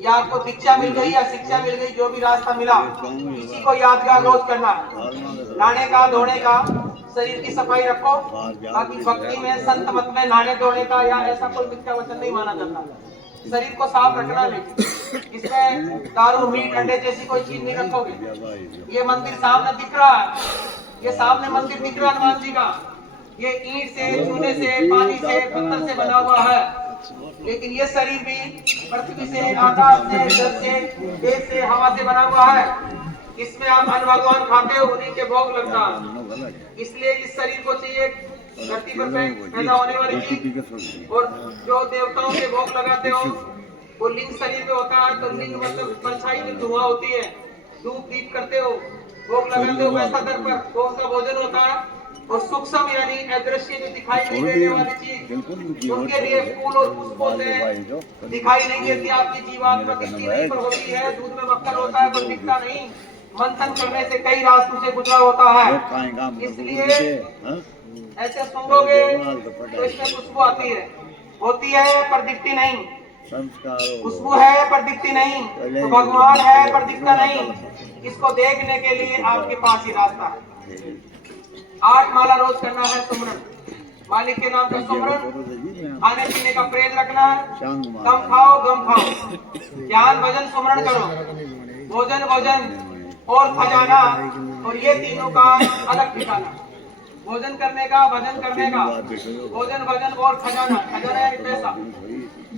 या आपको दीक्षा मिल गई या शिक्षा मिल गई, जो भी रास्ता मिला, इसी को यादगार रोज करना है। नहाने का, धोने का, शरीर की सफाई रखो। बाकी भक्ति में, संत मत में नहाने धोने का या ऐसा कोई मिथ्या वचन नहीं माना जाता। शरीर को साफ रखना, लेकिन इसमें दारू, मीट, अंडे जैसी कोई चीज नहीं रखोगे। ये मंदिर सामने दिख रहा है, ये सामने मंदिर दिख रहा है हनुमान जी का। ये ईंट से, चूने से, पानी से, पत्थर से बना हुआ है, लेकिन ये शरीर भी पृथ्वी से, आकाश से, जल से, तेज से, हवा से बना हुआ है। इसमें आप अन्न भगवान खाते हो, उन्हीं के भोग लगता है। इसलिए इस शरीर को चाहिए धरती पर पैदा होने वाली चीज। और जो देवताओं के भोग लगाते हो वो लिंग शरीर में होता है, तो लिंग मतलब परछाई में धुआं होती है। धूप दीप करते हो, भोग लगाते हो, वैसा दर पर वो उसका भोजन होता है। और सूक्ष्म यानी अदृश्य में दिखाई नहीं देने वाली चीज, उनके लिए फूल और पुष्पों से दिखाई नहीं देती। आपकी जीवात्मा दिखती नहीं पर होती है। दूध में मक्खन होता है पर दिखता नहीं। मंथन करने से कई रास्तों से गुजरा होता है। इसलिए ऐसे सूंघोगे तो इसमें खुशबू आती है, होती है पर दिखती नहीं। खुशबू है पर दिखती नहीं, तो भगवान है पर दिखता नहीं। इसको देखने के लिए आपके पास ही रास्ता है। 8 माला रोज करना है सुमरन, मालिक के नाम का सुमरन। खाने पीने का परहेज रखना है, कम खाओ गम खाओ, ज्ञान भजन सुमरन करो, भोजन भोजन और खजाना, और ये तीनों का अलग ठिकाना। भोजन करने का, भजन करने का, भोजन भजन और खजाना। खजाना है पैसा।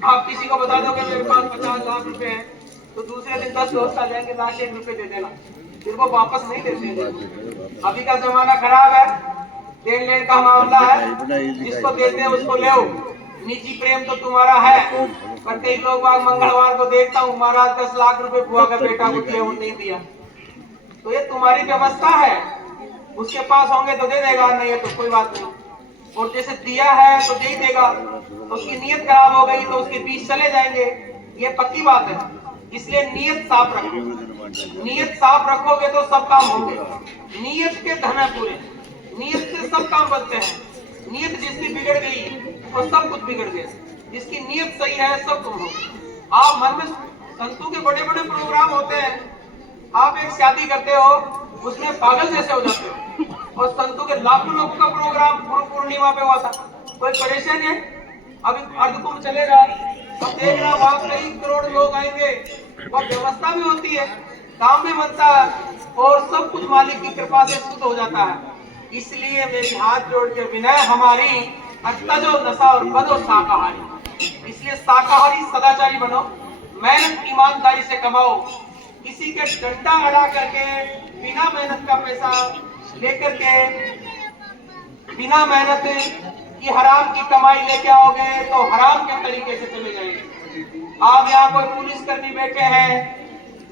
आप किसी को बता दोगे मेरे पास 50 लाख रुपए हैं, तो दूसरे दिन 10 दोस्त आ जाएंगे, लाख एक रुपए दे देना, फिर वो वापस नहीं देते। अभी का जमाना खराब है, देन लेन का मामला है, जिसको देते हैं उसको ले। निजी प्रेम तो तुम्हारा है, पर कई लोग मंगलवार को देखता हूँ महाराज 10 लाख रुपए बुआ का बेटा को दिया, वो नहीं दिया। तो ये तुम्हारी व्यवस्था है, उसके पास होंगे तो दे देगा, नहीं है तो कोई बात नहीं। और जैसे दिया है तो दे ही देगा, तो उसकी नीयत खराब हो गई तो उसके बीच चले जाएंगे, ये पक्की बात है। इसलिए नीयत साफ रखो। नीयत साफ रखोगे तो सब काम होंगे। नीयत के धन है पूरे, नीयत से सब काम बनते हैं। नीयत जिसकी बिगड़ गई तो सब कुछ बिगड़ गया। जिसकी नीयत सही है सब तुम हो। आप मन में संतों के बड़े बड़े प्रोग्राम होते हैं, आप एक शादी करते हो उसमें पागल जैसे हो जाते हो। और संतों के लाखों लोगों का प्रोग्राम गुरु पूर्णिमा पे हुआ था, कोई परेशानी है? अभी अर्धकुंभ चलेगा, अब देख रहा वहां कई करोड़ लोग आएंगे, और व्यवस्था भी होती है, काम भी बनता है, और सब कुछ मालिक की कृपा से शुद्ध हो जाता है। इसलिए मेरी हाथ जोड़ के विनय हमारी, तजो नशा और बदो शाकाहारी। इसलिए शाकाहारी सदाचारी बनो, मेहनत ईमानदारी से कमाओ। किसी के डंडा अड़ा करके बिना मेहनत का पैसा लेकर के, बिना मेहनत की हराम की कमाई लेके आओगे तो हराम के तरीके से चले जाएंगे। आप यहाँ कोई पुलिस कर्मी बैठे हैं,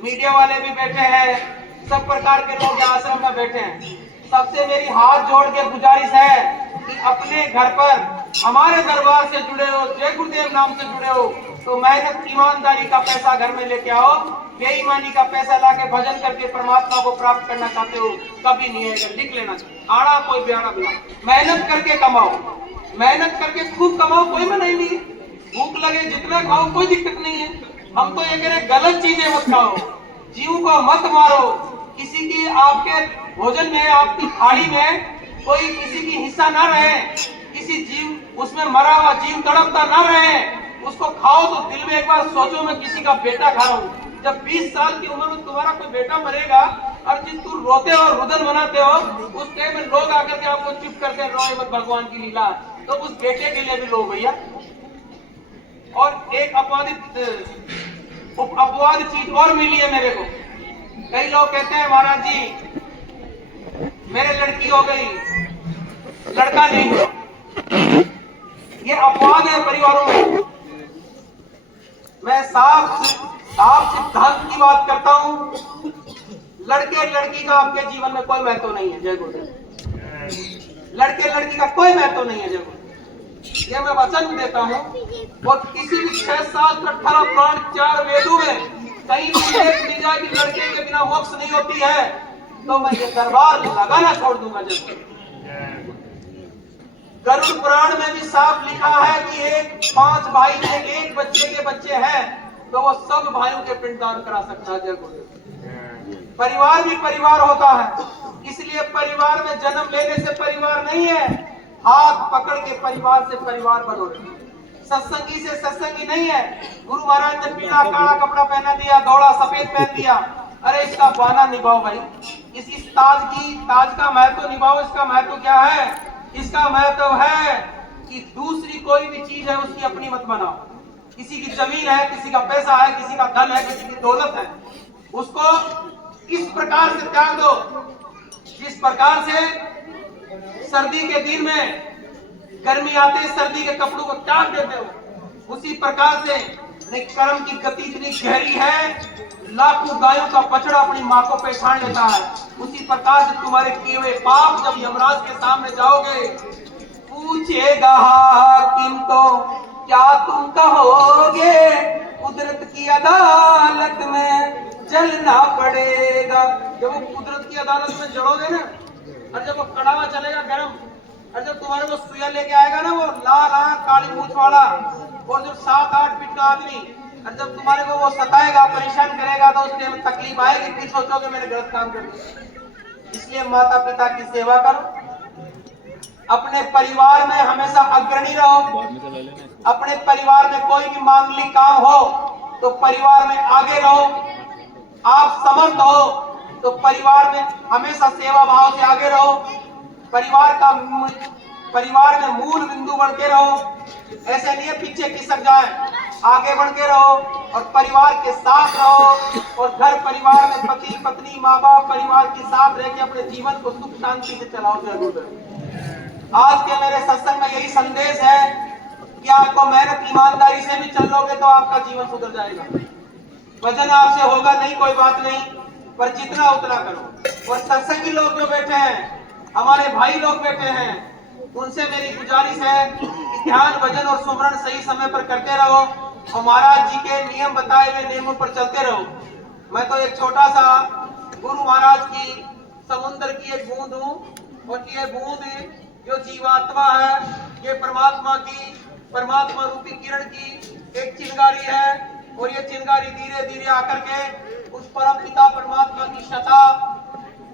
मीडिया वाले भी बैठे हैं, सब प्रकार के लोग यहाँ आश्रम में बैठे हैं। सबसे मेरी हाथ जोड़ के गुजारिश है कि अपने घर पर हमारे दरबार से जुड़े हो, जय गुरुदेव नाम से जुड़े हो, तो मेहनत ईमानदारी का पैसा घर में लेके आओ। बेईमानी का पैसा लाके भजन करके परमात्मा को प्राप्त करना चाहते हो, कभी नहीं है। लिख लेना, आड़ा कोई ब्याड़ा बिना, मेहनत करके कमाओ, मेहनत करके खूब कमाओ, कोई मनाही नहीं। भूख लगे जितना खाओ, कोई दिक्कत नहीं है। हम तो ये कह रहे गलत चीजें मत खाओ, जीव को मत मारो। किसी की आपके भोजन में, आपकी थाली में कोई किसी की हिस्सा ना रहे, किसी जीव उसमें मरा हुआ जीव तड़पता ना रहे, उसको खाओ तो दिल में एक बार सोचो मैं किसी का बेटा खा रहा हूँ। जब 20 साल की उम्र में तुम्हारा कोई बेटा मरेगा और जिस तुम रोते हो और रुदन बनाते हो, उस टाइम में लोग आकर के आपको चुप करते रोए मत, भगवान की लीला, तो उस बेटे के लिए भी लो भैया। और एक अपवाद चीज और मिली है मेरे को। कई लोग कहते हैं महाराज जी मेरे लड़की हो गई, लड़का नहीं हुआ। ये अपवाद है परिवारों में। मैं साफ सिद्धांत की बात करता हूं। लड़के लड़की का आपके जीवन में कोई महत्व नहीं है, जय गुरुदेव। लड़के लड़की का कोई महत्व नहीं है, जय गुरुदेव। ये मैं वचन देता हूं। और किसी भी 6 शास्त्र 18 पुराण 4 वेदों में कहीं भी एक मिल जाए कि लड़के के बिना मोक्ष नहीं होती है, तो मैं ये दरबार लगाना छोड़ दूंगा। जब गरुड़ पुराण में भी साफ लिखा है कि एक 5 भाई में एक बच्चे के बच्चे हैं तो वो सब भाइयों के पिंडदान करा सकता है। जय गुरुदेव। परिवार भी परिवार होता है, इसलिए परिवार में जन्म लेने से परिवार नहीं है, हाथ पकड़ के परिवार से परिवार बनो। सत्संगी से सत्संगी नहीं है। गुरु महाराज ने पीला काला कपड़ा पहना दिया, दौड़ा सफेद पहन दिया, अरे इसका बाना निभाओ भाई, इस ताज का महत्व निभाओ। इसका महत्व क्या है? इसका महत्व है कि दूसरी कोई भी चीज है उसकी अपनी मत बनाओ। किसी की जमीन है, किसी का पैसा है, किसी का धन है, किसी की दौलत है, उसको किस प्रकार से त्याग दो। जिस प्रकार से सर्दी के दिन में गर्मी आते सर्दी के कपड़ों को त्याग देते हो, उसी प्रकार से कर्म की गति इतनी गहरी है, लाखों गायों का बछड़ा अपनी मां को पहचान लेता है। उसी प्रकार से तुम्हारे किए हुए पाप जब यमराज के सामने जाओगे, पूछेगा हाकिम तो क्या तुम कहोगे, कुदरत की अदालत में जलना पड़ेगा। जब वो कुदरत की अदालत में जलोगे ना, और जब वो कड़ावा चलेगा गरम, और जब तुम्हारे को सुइया लेके आएगा ना वो लाल आंख काली मूंछ वाला, और जब 7-8 फीट का आदमी, और जब तुम्हारे को वो सताएगा परेशान करेगा, तो उसके में तकलीफ आएगी, फिर सोचोगे मैंने गलत काम कर दिया। इसलिए माता पिता की सेवा करो, अपने परिवार में हमेशा अग्रणी रहो। अपने परिवार में कोई भी मांगलिक काम हो तो परिवार में आगे रहो। आप समर्थ हो तो परिवार में हमेशा सेवा भाव से आगे रहो। परिवार में मूल बिंदु बन के रहो। ऐसे नहीं पीछे खिसक जाए, आगे बढ़ के रहो और परिवार के साथ रहो। और घर परिवार में पति पत्नी माँ बाप परिवार के साथ रह के अपने जीवन को सुख शांति से चलाओ। जरूर आज के मेरे सत्संग में यही संदेश है कि आपको मेहनत ईमानदारी से भी चल लोगे तो आपका जीवन सुधर जाएगा। वजन आपसे होगा नहीं, कोई बात नहीं, पर जितना उतना करो। और सत्संगी लोग जो बैठे हैं, हमारे भाई लोग बैठे हैं, उनसे मेरी गुजारिश है कि ध्यान भजन और सुमरण सही समय पर करते रहो और महाराज जी के नियम बताए हुए नियमों पर चलते रहो। मैं तो एक छोटा सा गुरु महाराज की समुद्र की एक बूंद हूँ, और ये बूंद जो जीवात्मा है, ये परमात्मा रूपी किरण की एक चिंगारी है। और ये चिंगारी धीरे धीरे आकर के उस परम पिता परमात्मा की शता,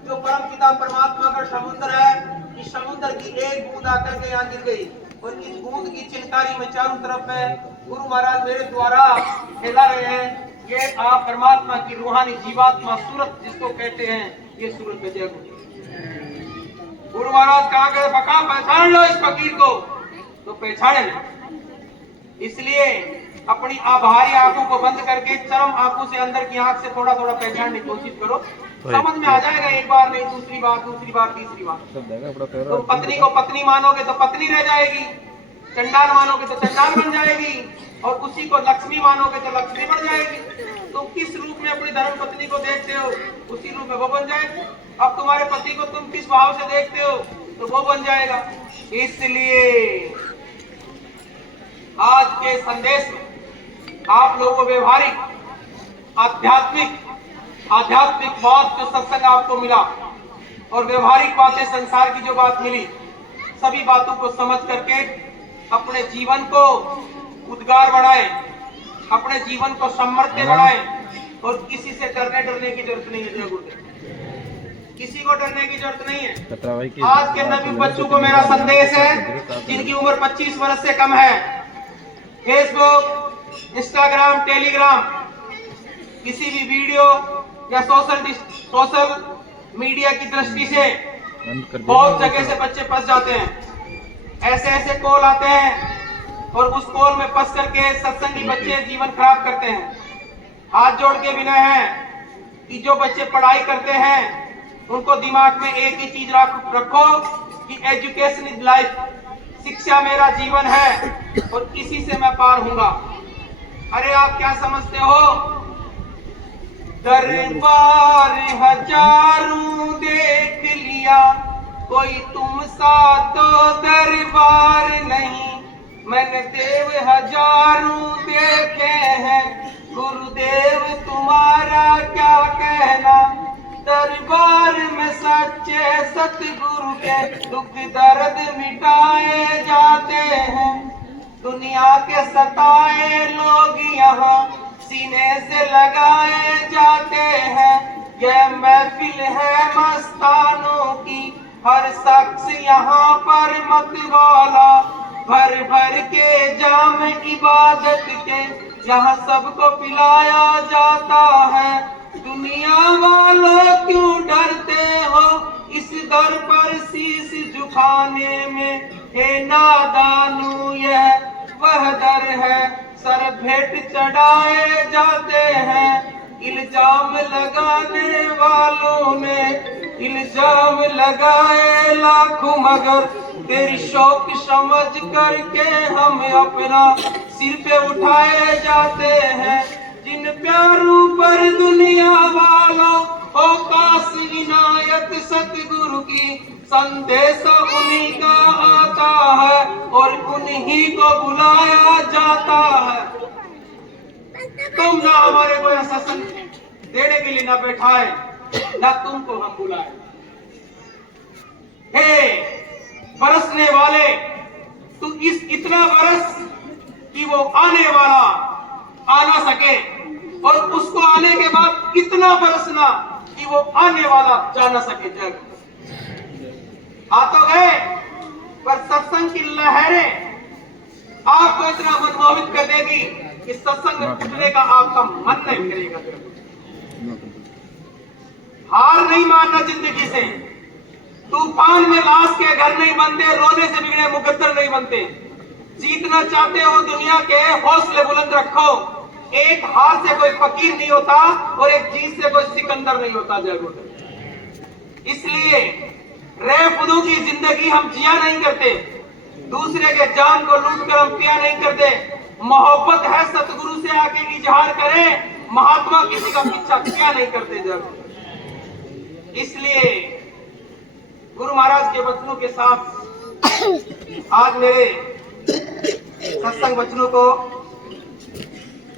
जो परम पिता परमात्मा का समुद्र है, इस समुद्र की एक बूंद आकर के यहाँ गिर गई। और इस बूंद की चिंगारी में चारों तरफ में गुरु महाराज मेरे द्वारा फैला रहे हैं। ये आप परमात्मा की रूहानी जीवात्मा सूरत जिसको कहते हैं, ये सूरत में जय गुरु महाराज कहा गए बका पहचान लो इस फकीर को, तो पहचाने ना। इसलिए अपनी आभारी आंखों को बंद करके चरम आंखों से अंदर की आंख से थोड़ा थोड़ा पहचानने की कोशिश करो। समझ में आ जाएगा, एक बार नहीं, दूसरी बार, तीसरी बार। तो पत्नी को पत्नी मानोगे तो पत्नी रह जाएगी, चंडाल मानोगे तो चंडाल बन जाएगी, और उसी को लक्ष्मी मानोगे तो लक्ष्मी बन जाएगी। तो किस रूप में अपनी धर्म पत्नी को देखते हो, उसी रूप में वो बन जाएगी। अब तुम्हारे पति को तुम किस भाव से देखते हो तो वो बन जाएगा। इसलिए आज के संदेश में आप लोगों को व्यवहारिक आध्यात्मिक बात जो सत्संग आपको मिला, और व्यवहारिक बातें संसार की जो बात मिली, सभी बातों को समझ करके अपने जीवन को उद्गार बढ़ाएं, अपने जीवन को समृद्ध बढ़ाएं। और किसी से डरने की जरूरत नहीं है। जय गुरुदेव। किसी को डरने की जरूरत नहीं है। आज के नवीन बच्चों को मेरा संदेश है, जिनकी उम्र 25 वर्ष से कम है, फेसबुक, इंस्टाग्राम, टेलीग्राम, किसी भी वीडियो या सोशल मीडिया की दृष्टि से बहुत जगह से बच्चे फंस जाते हैं। ऐसे कॉल आते हैं और उस कॉल में फंस करके सत्संगी बच्चे जीवन खराब करते हैं। हाथ जोड़ के विनय है कि जो बच्चे पढ़ाई करते हैं उनको दिमाग में एक ही चीज रखो कि एजुकेशन इज लाइफ, शिक्षा मेरा जीवन है और इसी से मैं पार हूंगा। अरे आप क्या समझते हो, दरबार हजारों देख लिया, कोई तुम सा तो दरबार नहीं। मैंने देव हजारों देखे हैं, गुरुदेव तुम्हारा क्या कहना, दरबार में सच्चे सतगुरु के दुख दर्द मिटाए जाते हैं। दुनिया के सताए लोग यहाँ सीने से लगाए जाते हैं। यह महफिल है मस्तानों की, हर शख्स यहाँ पर मतवाला, भर भर के जाम इबादत के यहाँ सबको पिलाया जाता है। दुनिया वालों क्यों डरते हो इस दर पर शीश झुकाने में, हे नादानू यह वह दर है, सर भेंट चढ़ाए जाते हैं। इल्जाम लगाने वालों ने इल्जाम लगाए लाखों, मगर तेरी शौक समझ करके हम अपना सिर पे उठाए जाते हैं। जिन प्यारों पर दुनिया वालों ओ काश इनायत सतगुरु की, संदेश उन्हीं का आता है और उन्हीं को बुलाया जाता है। तुम ना हमारे को यह सत्संग देने के लिए ना बैठाए, ना तुमको हम बुलाए। हे बरसने वाले, तू इस इतना बरस कि वो आने वाला आ ना सके, और उसको आने के बाद कितना बरसना कि वो आने वाला जा ना सके। जग आ तो गए, पर सत्संग की लहरें आपको इतना मनमोहित कर देगी कि सत्संग में उठने का आपका मन नहीं करेगा। हार नहीं मानना जिंदगी से। तूफान में लाश के घर नहीं बनते, रोने से बिगड़े मुकद्दर नहीं बनते। जीतना चाहते हो दुनिया के, हौसले बुलंद रखो। एक हार से कोई फकीर नहीं होता और एक जीत से कोई सिकंदर नहीं होता। जरूर इसलिए रेफुदू की जिंदगी हम जिया नहीं करते, दूसरे के जान को लूट कर हम पिया नहीं करते। मोहब्बत है सतगुरु से आके इजहार करें, महात्मा किसी का पीछा किया नहीं करते। जब इसलिए गुरु महाराज के वचनों के साथ आज मेरे सत्संग वचनों को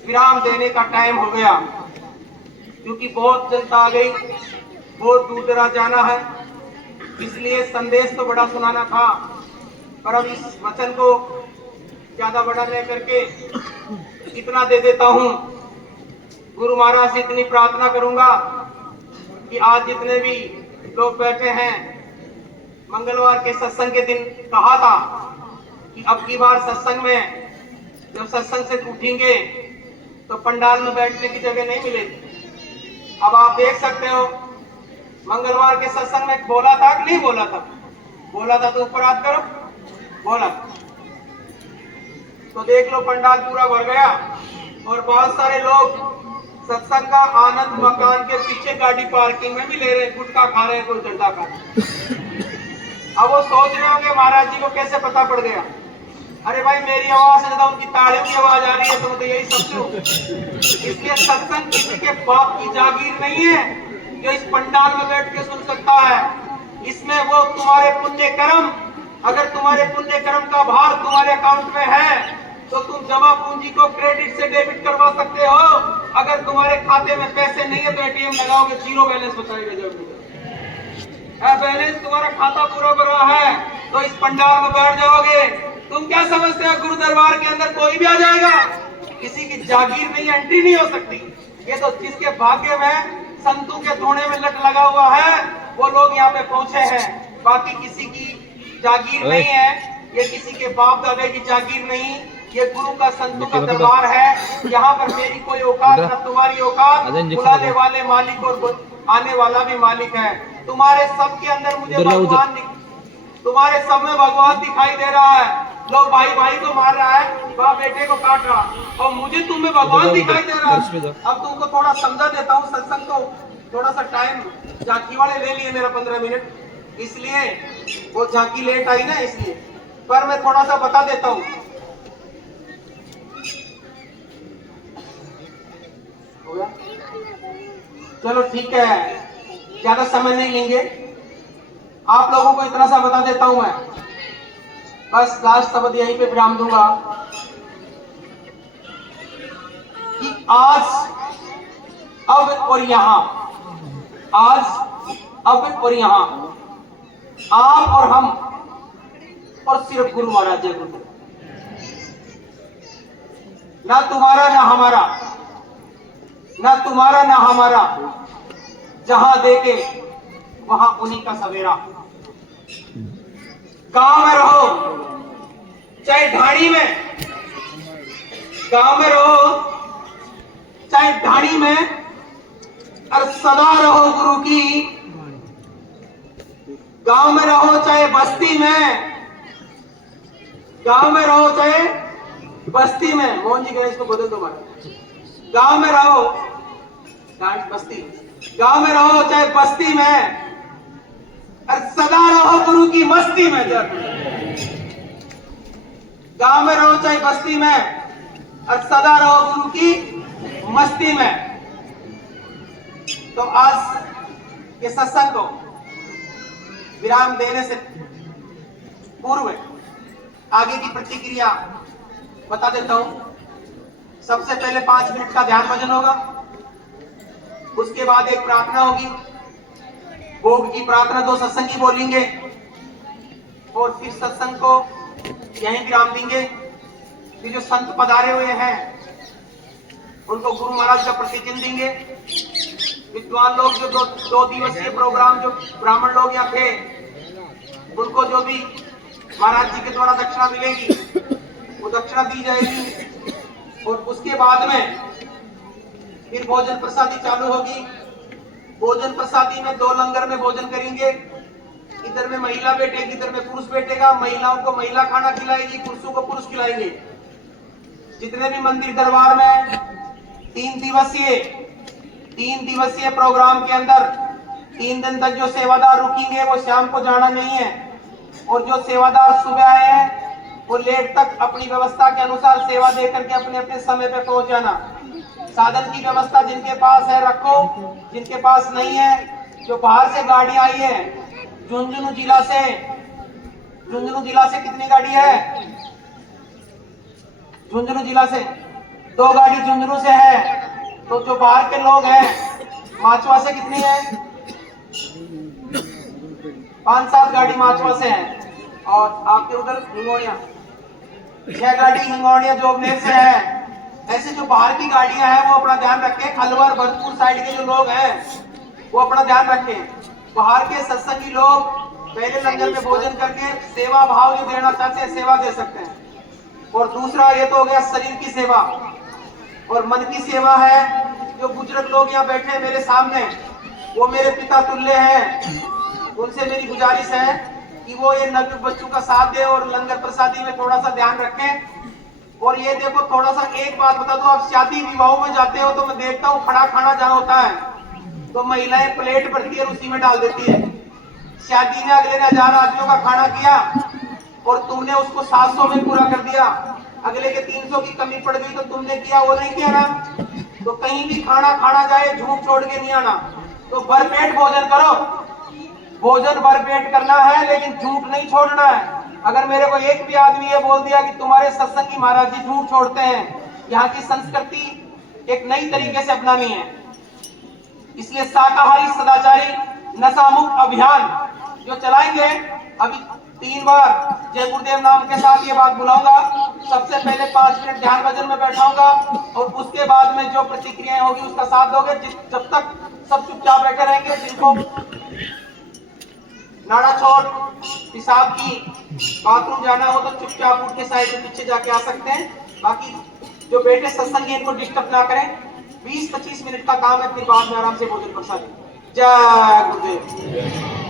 विराम देने का टाइम हो गया, क्योंकि बहुत जनता आ गई, बहुत दूर दराज जाना है। इसलिए संदेश तो बड़ा सुनाना था, पर अब इस वचन को ज्यादा बड़ा नहीं करके इतना दे देता हूं। गुरु महाराज से इतनी प्रार्थना करूंगा कि आज जितने भी लोग बैठे हैं, मंगलवार के सत्संग के दिन कहा था कि अब की बार सत्संग में जब सत्संग से उठेंगे तो पंडाल में बैठने की जगह नहीं मिलेगी। अब आप देख सकते हो, मंगलवार के सत्संग में बोला था कि नहीं बोला था? बोला था तो ऊपर हाथ करो, बोला तो देख लो पंडाल पूरा भर गया और बहुत सारे लोग सत्संग का आनंद मकान के पीछे गाड़ी पार्किंग में भी ले रहे हैं, गुटखा खा रहे हैं, कोई जर्दा खा रहे हैं। अब वो सोच रहे होंगे महाराज जी को कैसे पता पड़ गया। अरे भाई मेरी आवाज से ज्यादा उनकी तालियों की आवाज आ रही है, तुम तो यही समझो। इसलिए सत्संग किसी के बाप की जागीर नहीं है जो इस पंडाल में बैठ के सुन सकता है। इसमें वो तुम्हारे पुण्य कर्म, अगर तुम्हारे पुण्य कर्म का भार तुम्हारे अकाउंट में है तो तुम जमा पूंजी को क्रेडिट से डेबिट करवा सकते हो। अगर तुम्हारे खाते में पैसे नहीं है तो एटीएम लगाओगे, जीरो बैलेंस बताएगा। जब बैलेंस तुम्हारा खाता पूरा भरा है तो इस पंडाल में बैठ जाओगे। तुम क्या समझते हो गुरु दरबार के अंदर कोई भी आ जाएगा? किसी की जागीर नहीं, एंट्री नहीं हो सकती। ये तो जिसके भाग्य में संतों के धोने में लट लगा हुआ है वो लोग यहाँ पे पहुंचे हैं। बाकी किसी की जागीर नहीं है, ये किसी के बाप दादा की जागीर नहीं, ये गुरु का संतों का दरबार है। यहाँ पर मेरी कोई औकात न तुम्हारी औकात, बुलाने वाले मालिक और आने वाला भी मालिक है। तुम्हारे सब के अंदर मुझे भगवान, तुम्हारे सब में भगवान दिखाई दे रहा है। लोग भाई भाई को मार रहा है, बाप बेटे को काट रहा, और मुझे तुम में भगवान दिखाई दे रहा है। अब तुमको थोड़ा समझा देता हूँ। सत्संग को थोड़ा सा टाइम झांकी वाले ले लिए मेरा 15 मिनट, इसलिए वो झांकी लेट आई ना, इसलिए। पर मैं थोड़ा सा बता देता हूँ। हो गया? चलो ठीक है, ज्यादा समय नहीं लेंगे। आप लोगों को इतना सा बता देता हूं मैं, बस लास्ट शब्द यहीं पे विराम दूंगा कि आज, अब और यहां, आज, अब और यहां, आप और हम, और सिर्फ गुरु महाराज जय गुरुदेव। ना तुम्हारा ना हमारा, ना तुम्हारा ना हमारा, जहां देखे वहां उन्हीं का सवेरा। गांव में रहो चाहे ढाणी में, गांव में रहो चाहे ढाणी में, और सदा रहो गुरु की। गांव में रहो चाहे बस्ती में, गांव में रहो चाहे बस्ती में। मोहन जी गणेश को बदल दो बार। गांव में रहो बस्ती, गांव में रहो चाहे बस्ती में, और सदा रहो गुरु की मस्ती में। गांव में रहो चाहे बस्ती में, और सदा रहो गुरु की मस्ती में। तो आज के सत्संग को विराम देने से पूर्व आगे की प्रतिक्रिया बता देता हूं। सबसे पहले 5 मिनट का ध्यान भजन होगा, उसके बाद एक प्रार्थना होगी, भोग की प्रार्थना 2 सत्संगी बोलेंगे, और फिर सत्संग को यहीं विराम देंगे। फिर जो संत पधारे हुए हैं उनको गुरु महाराज का प्रतिचिन्ह देंगे। विद्वान लोग जो 2 दिवसीय प्रोग्राम जो ब्राह्मण लोग यहाँ थे, उनको जो भी महाराज जी के द्वारा दक्षिणा मिलेगी वो दक्षिणा दी जाएगी। और उसके बाद में फिर भोजन प्रसादी चालू होगी। भोजन प्रसादी में 2 लंगर में भोजन करेंगे। इधर में महिला बैठेगी, इधर में पुरुष बैठेगा। महिलाओं को महिला खाना खिलाएगी, पुरुषों को पुरुष खिलाएंगे। जितने भी मंदिर दरबार में 3 दिवसीय प्रोग्राम के अंदर 3 दिन तक जो सेवादार रुकेंगे वो शाम को जाना नहीं है, और जो सेवादार सुबह आए हैं वो लेट तक अपनी व्यवस्था के अनुसार सेवा देकर के अपने अपने समय पे पहुंच जाना। साधन की व्यवस्था जिनके पास है रखो, जिनके पास नहीं है, जो बाहर से गाड़ी आई है झुंझुनू जिला से कितनी गाड़ी है? झुंझुनू जिला से 2 गाड़ी झुंझुनू से है। तो जो बाहर के लोग हैं माचवा से कितनी है? 5-7 गाड़ी माचवा से है। और आपके उधर हिंगोनिया 6 गाड़ी हिंगोनिया जोबनेर से है। ऐसे जो बाहर की गाड़ियां हैं वो अपना ध्यान रखें। अलवर भरतपुर साइड के जो लोग हैं वो अपना ध्यान रखें। बाहर के सत्संगी लोग पहले लंगर में भोजन करके सेवा भाव जो देना चाहते हैं सेवा दे सकते हैं। और दूसरा ये तो हो गया शरीर की सेवा, और मन की सेवा है। जो बुजुर्ग लोग यहाँ बैठे हैं मेरे सामने, वो मेरे पिता तुल्य हैं। उनसे मेरी गुजारिश है कि वो ये नवयुवक बच्चों का साथ दे और लंगर प्रसादी में थोड़ा सा ध्यान रखें। और ये देखो, थोड़ा सा एक बात बता दो, आप शादी विवाहों में जाते हो तो मैं देखता हूँ खड़ा खाना जहाँ होता है तो महिलाएं प्लेट भरती है और उसी में डाल देती है। शादी में अगले ने 1000 आदमियों का खाना किया और तुमने उसको 700 में पूरा कर दिया, अगले के 300 की कमी पड़ गई तो तुमने किया, वो नहीं किया ना। तो कहीं भी खाना खाना जाए झूठ छोड़ के नहीं आना। तो भरपेट भोजन करो, भोजन भरपेट करना है, लेकिन झूठ नहीं छोड़ना है। अगर मेरे को एक भी आदमी ये बोल दिया कि तुम्हारे सत्संगी महाराज जी झूठ छोड़ते हैं, यहाँ की संस्कृति एक नई तरीके से अपनानी है। इसलिए शाकाहारी सदाचारी नशामुक्त अभियान जो चलाएंगे, अभी 3 बार जय गुरुदेव नाम के साथ ये बात बुलाऊंगा। सबसे पहले 5 मिनट ध्यान भजन में बैठाऊंगा और उसके बाद में जो प्रतिक्रियाएं होगी उसका साथ दोगे। जब तक सब चुपचाप बैठे रहेंगे, जिनको नाड़ा छोड़ पेशाब की बाथरूम जाना हो तो चुपचाप उठ के साइड में पीछे जाके आ सकते हैं। बाकी जो बैठे सत्संगी इनको डिस्टर्ब ना करें। 20-25 मिनट का काम है, फिर बाद में आराम से भोजन कर सकते। जय गुरुदेव।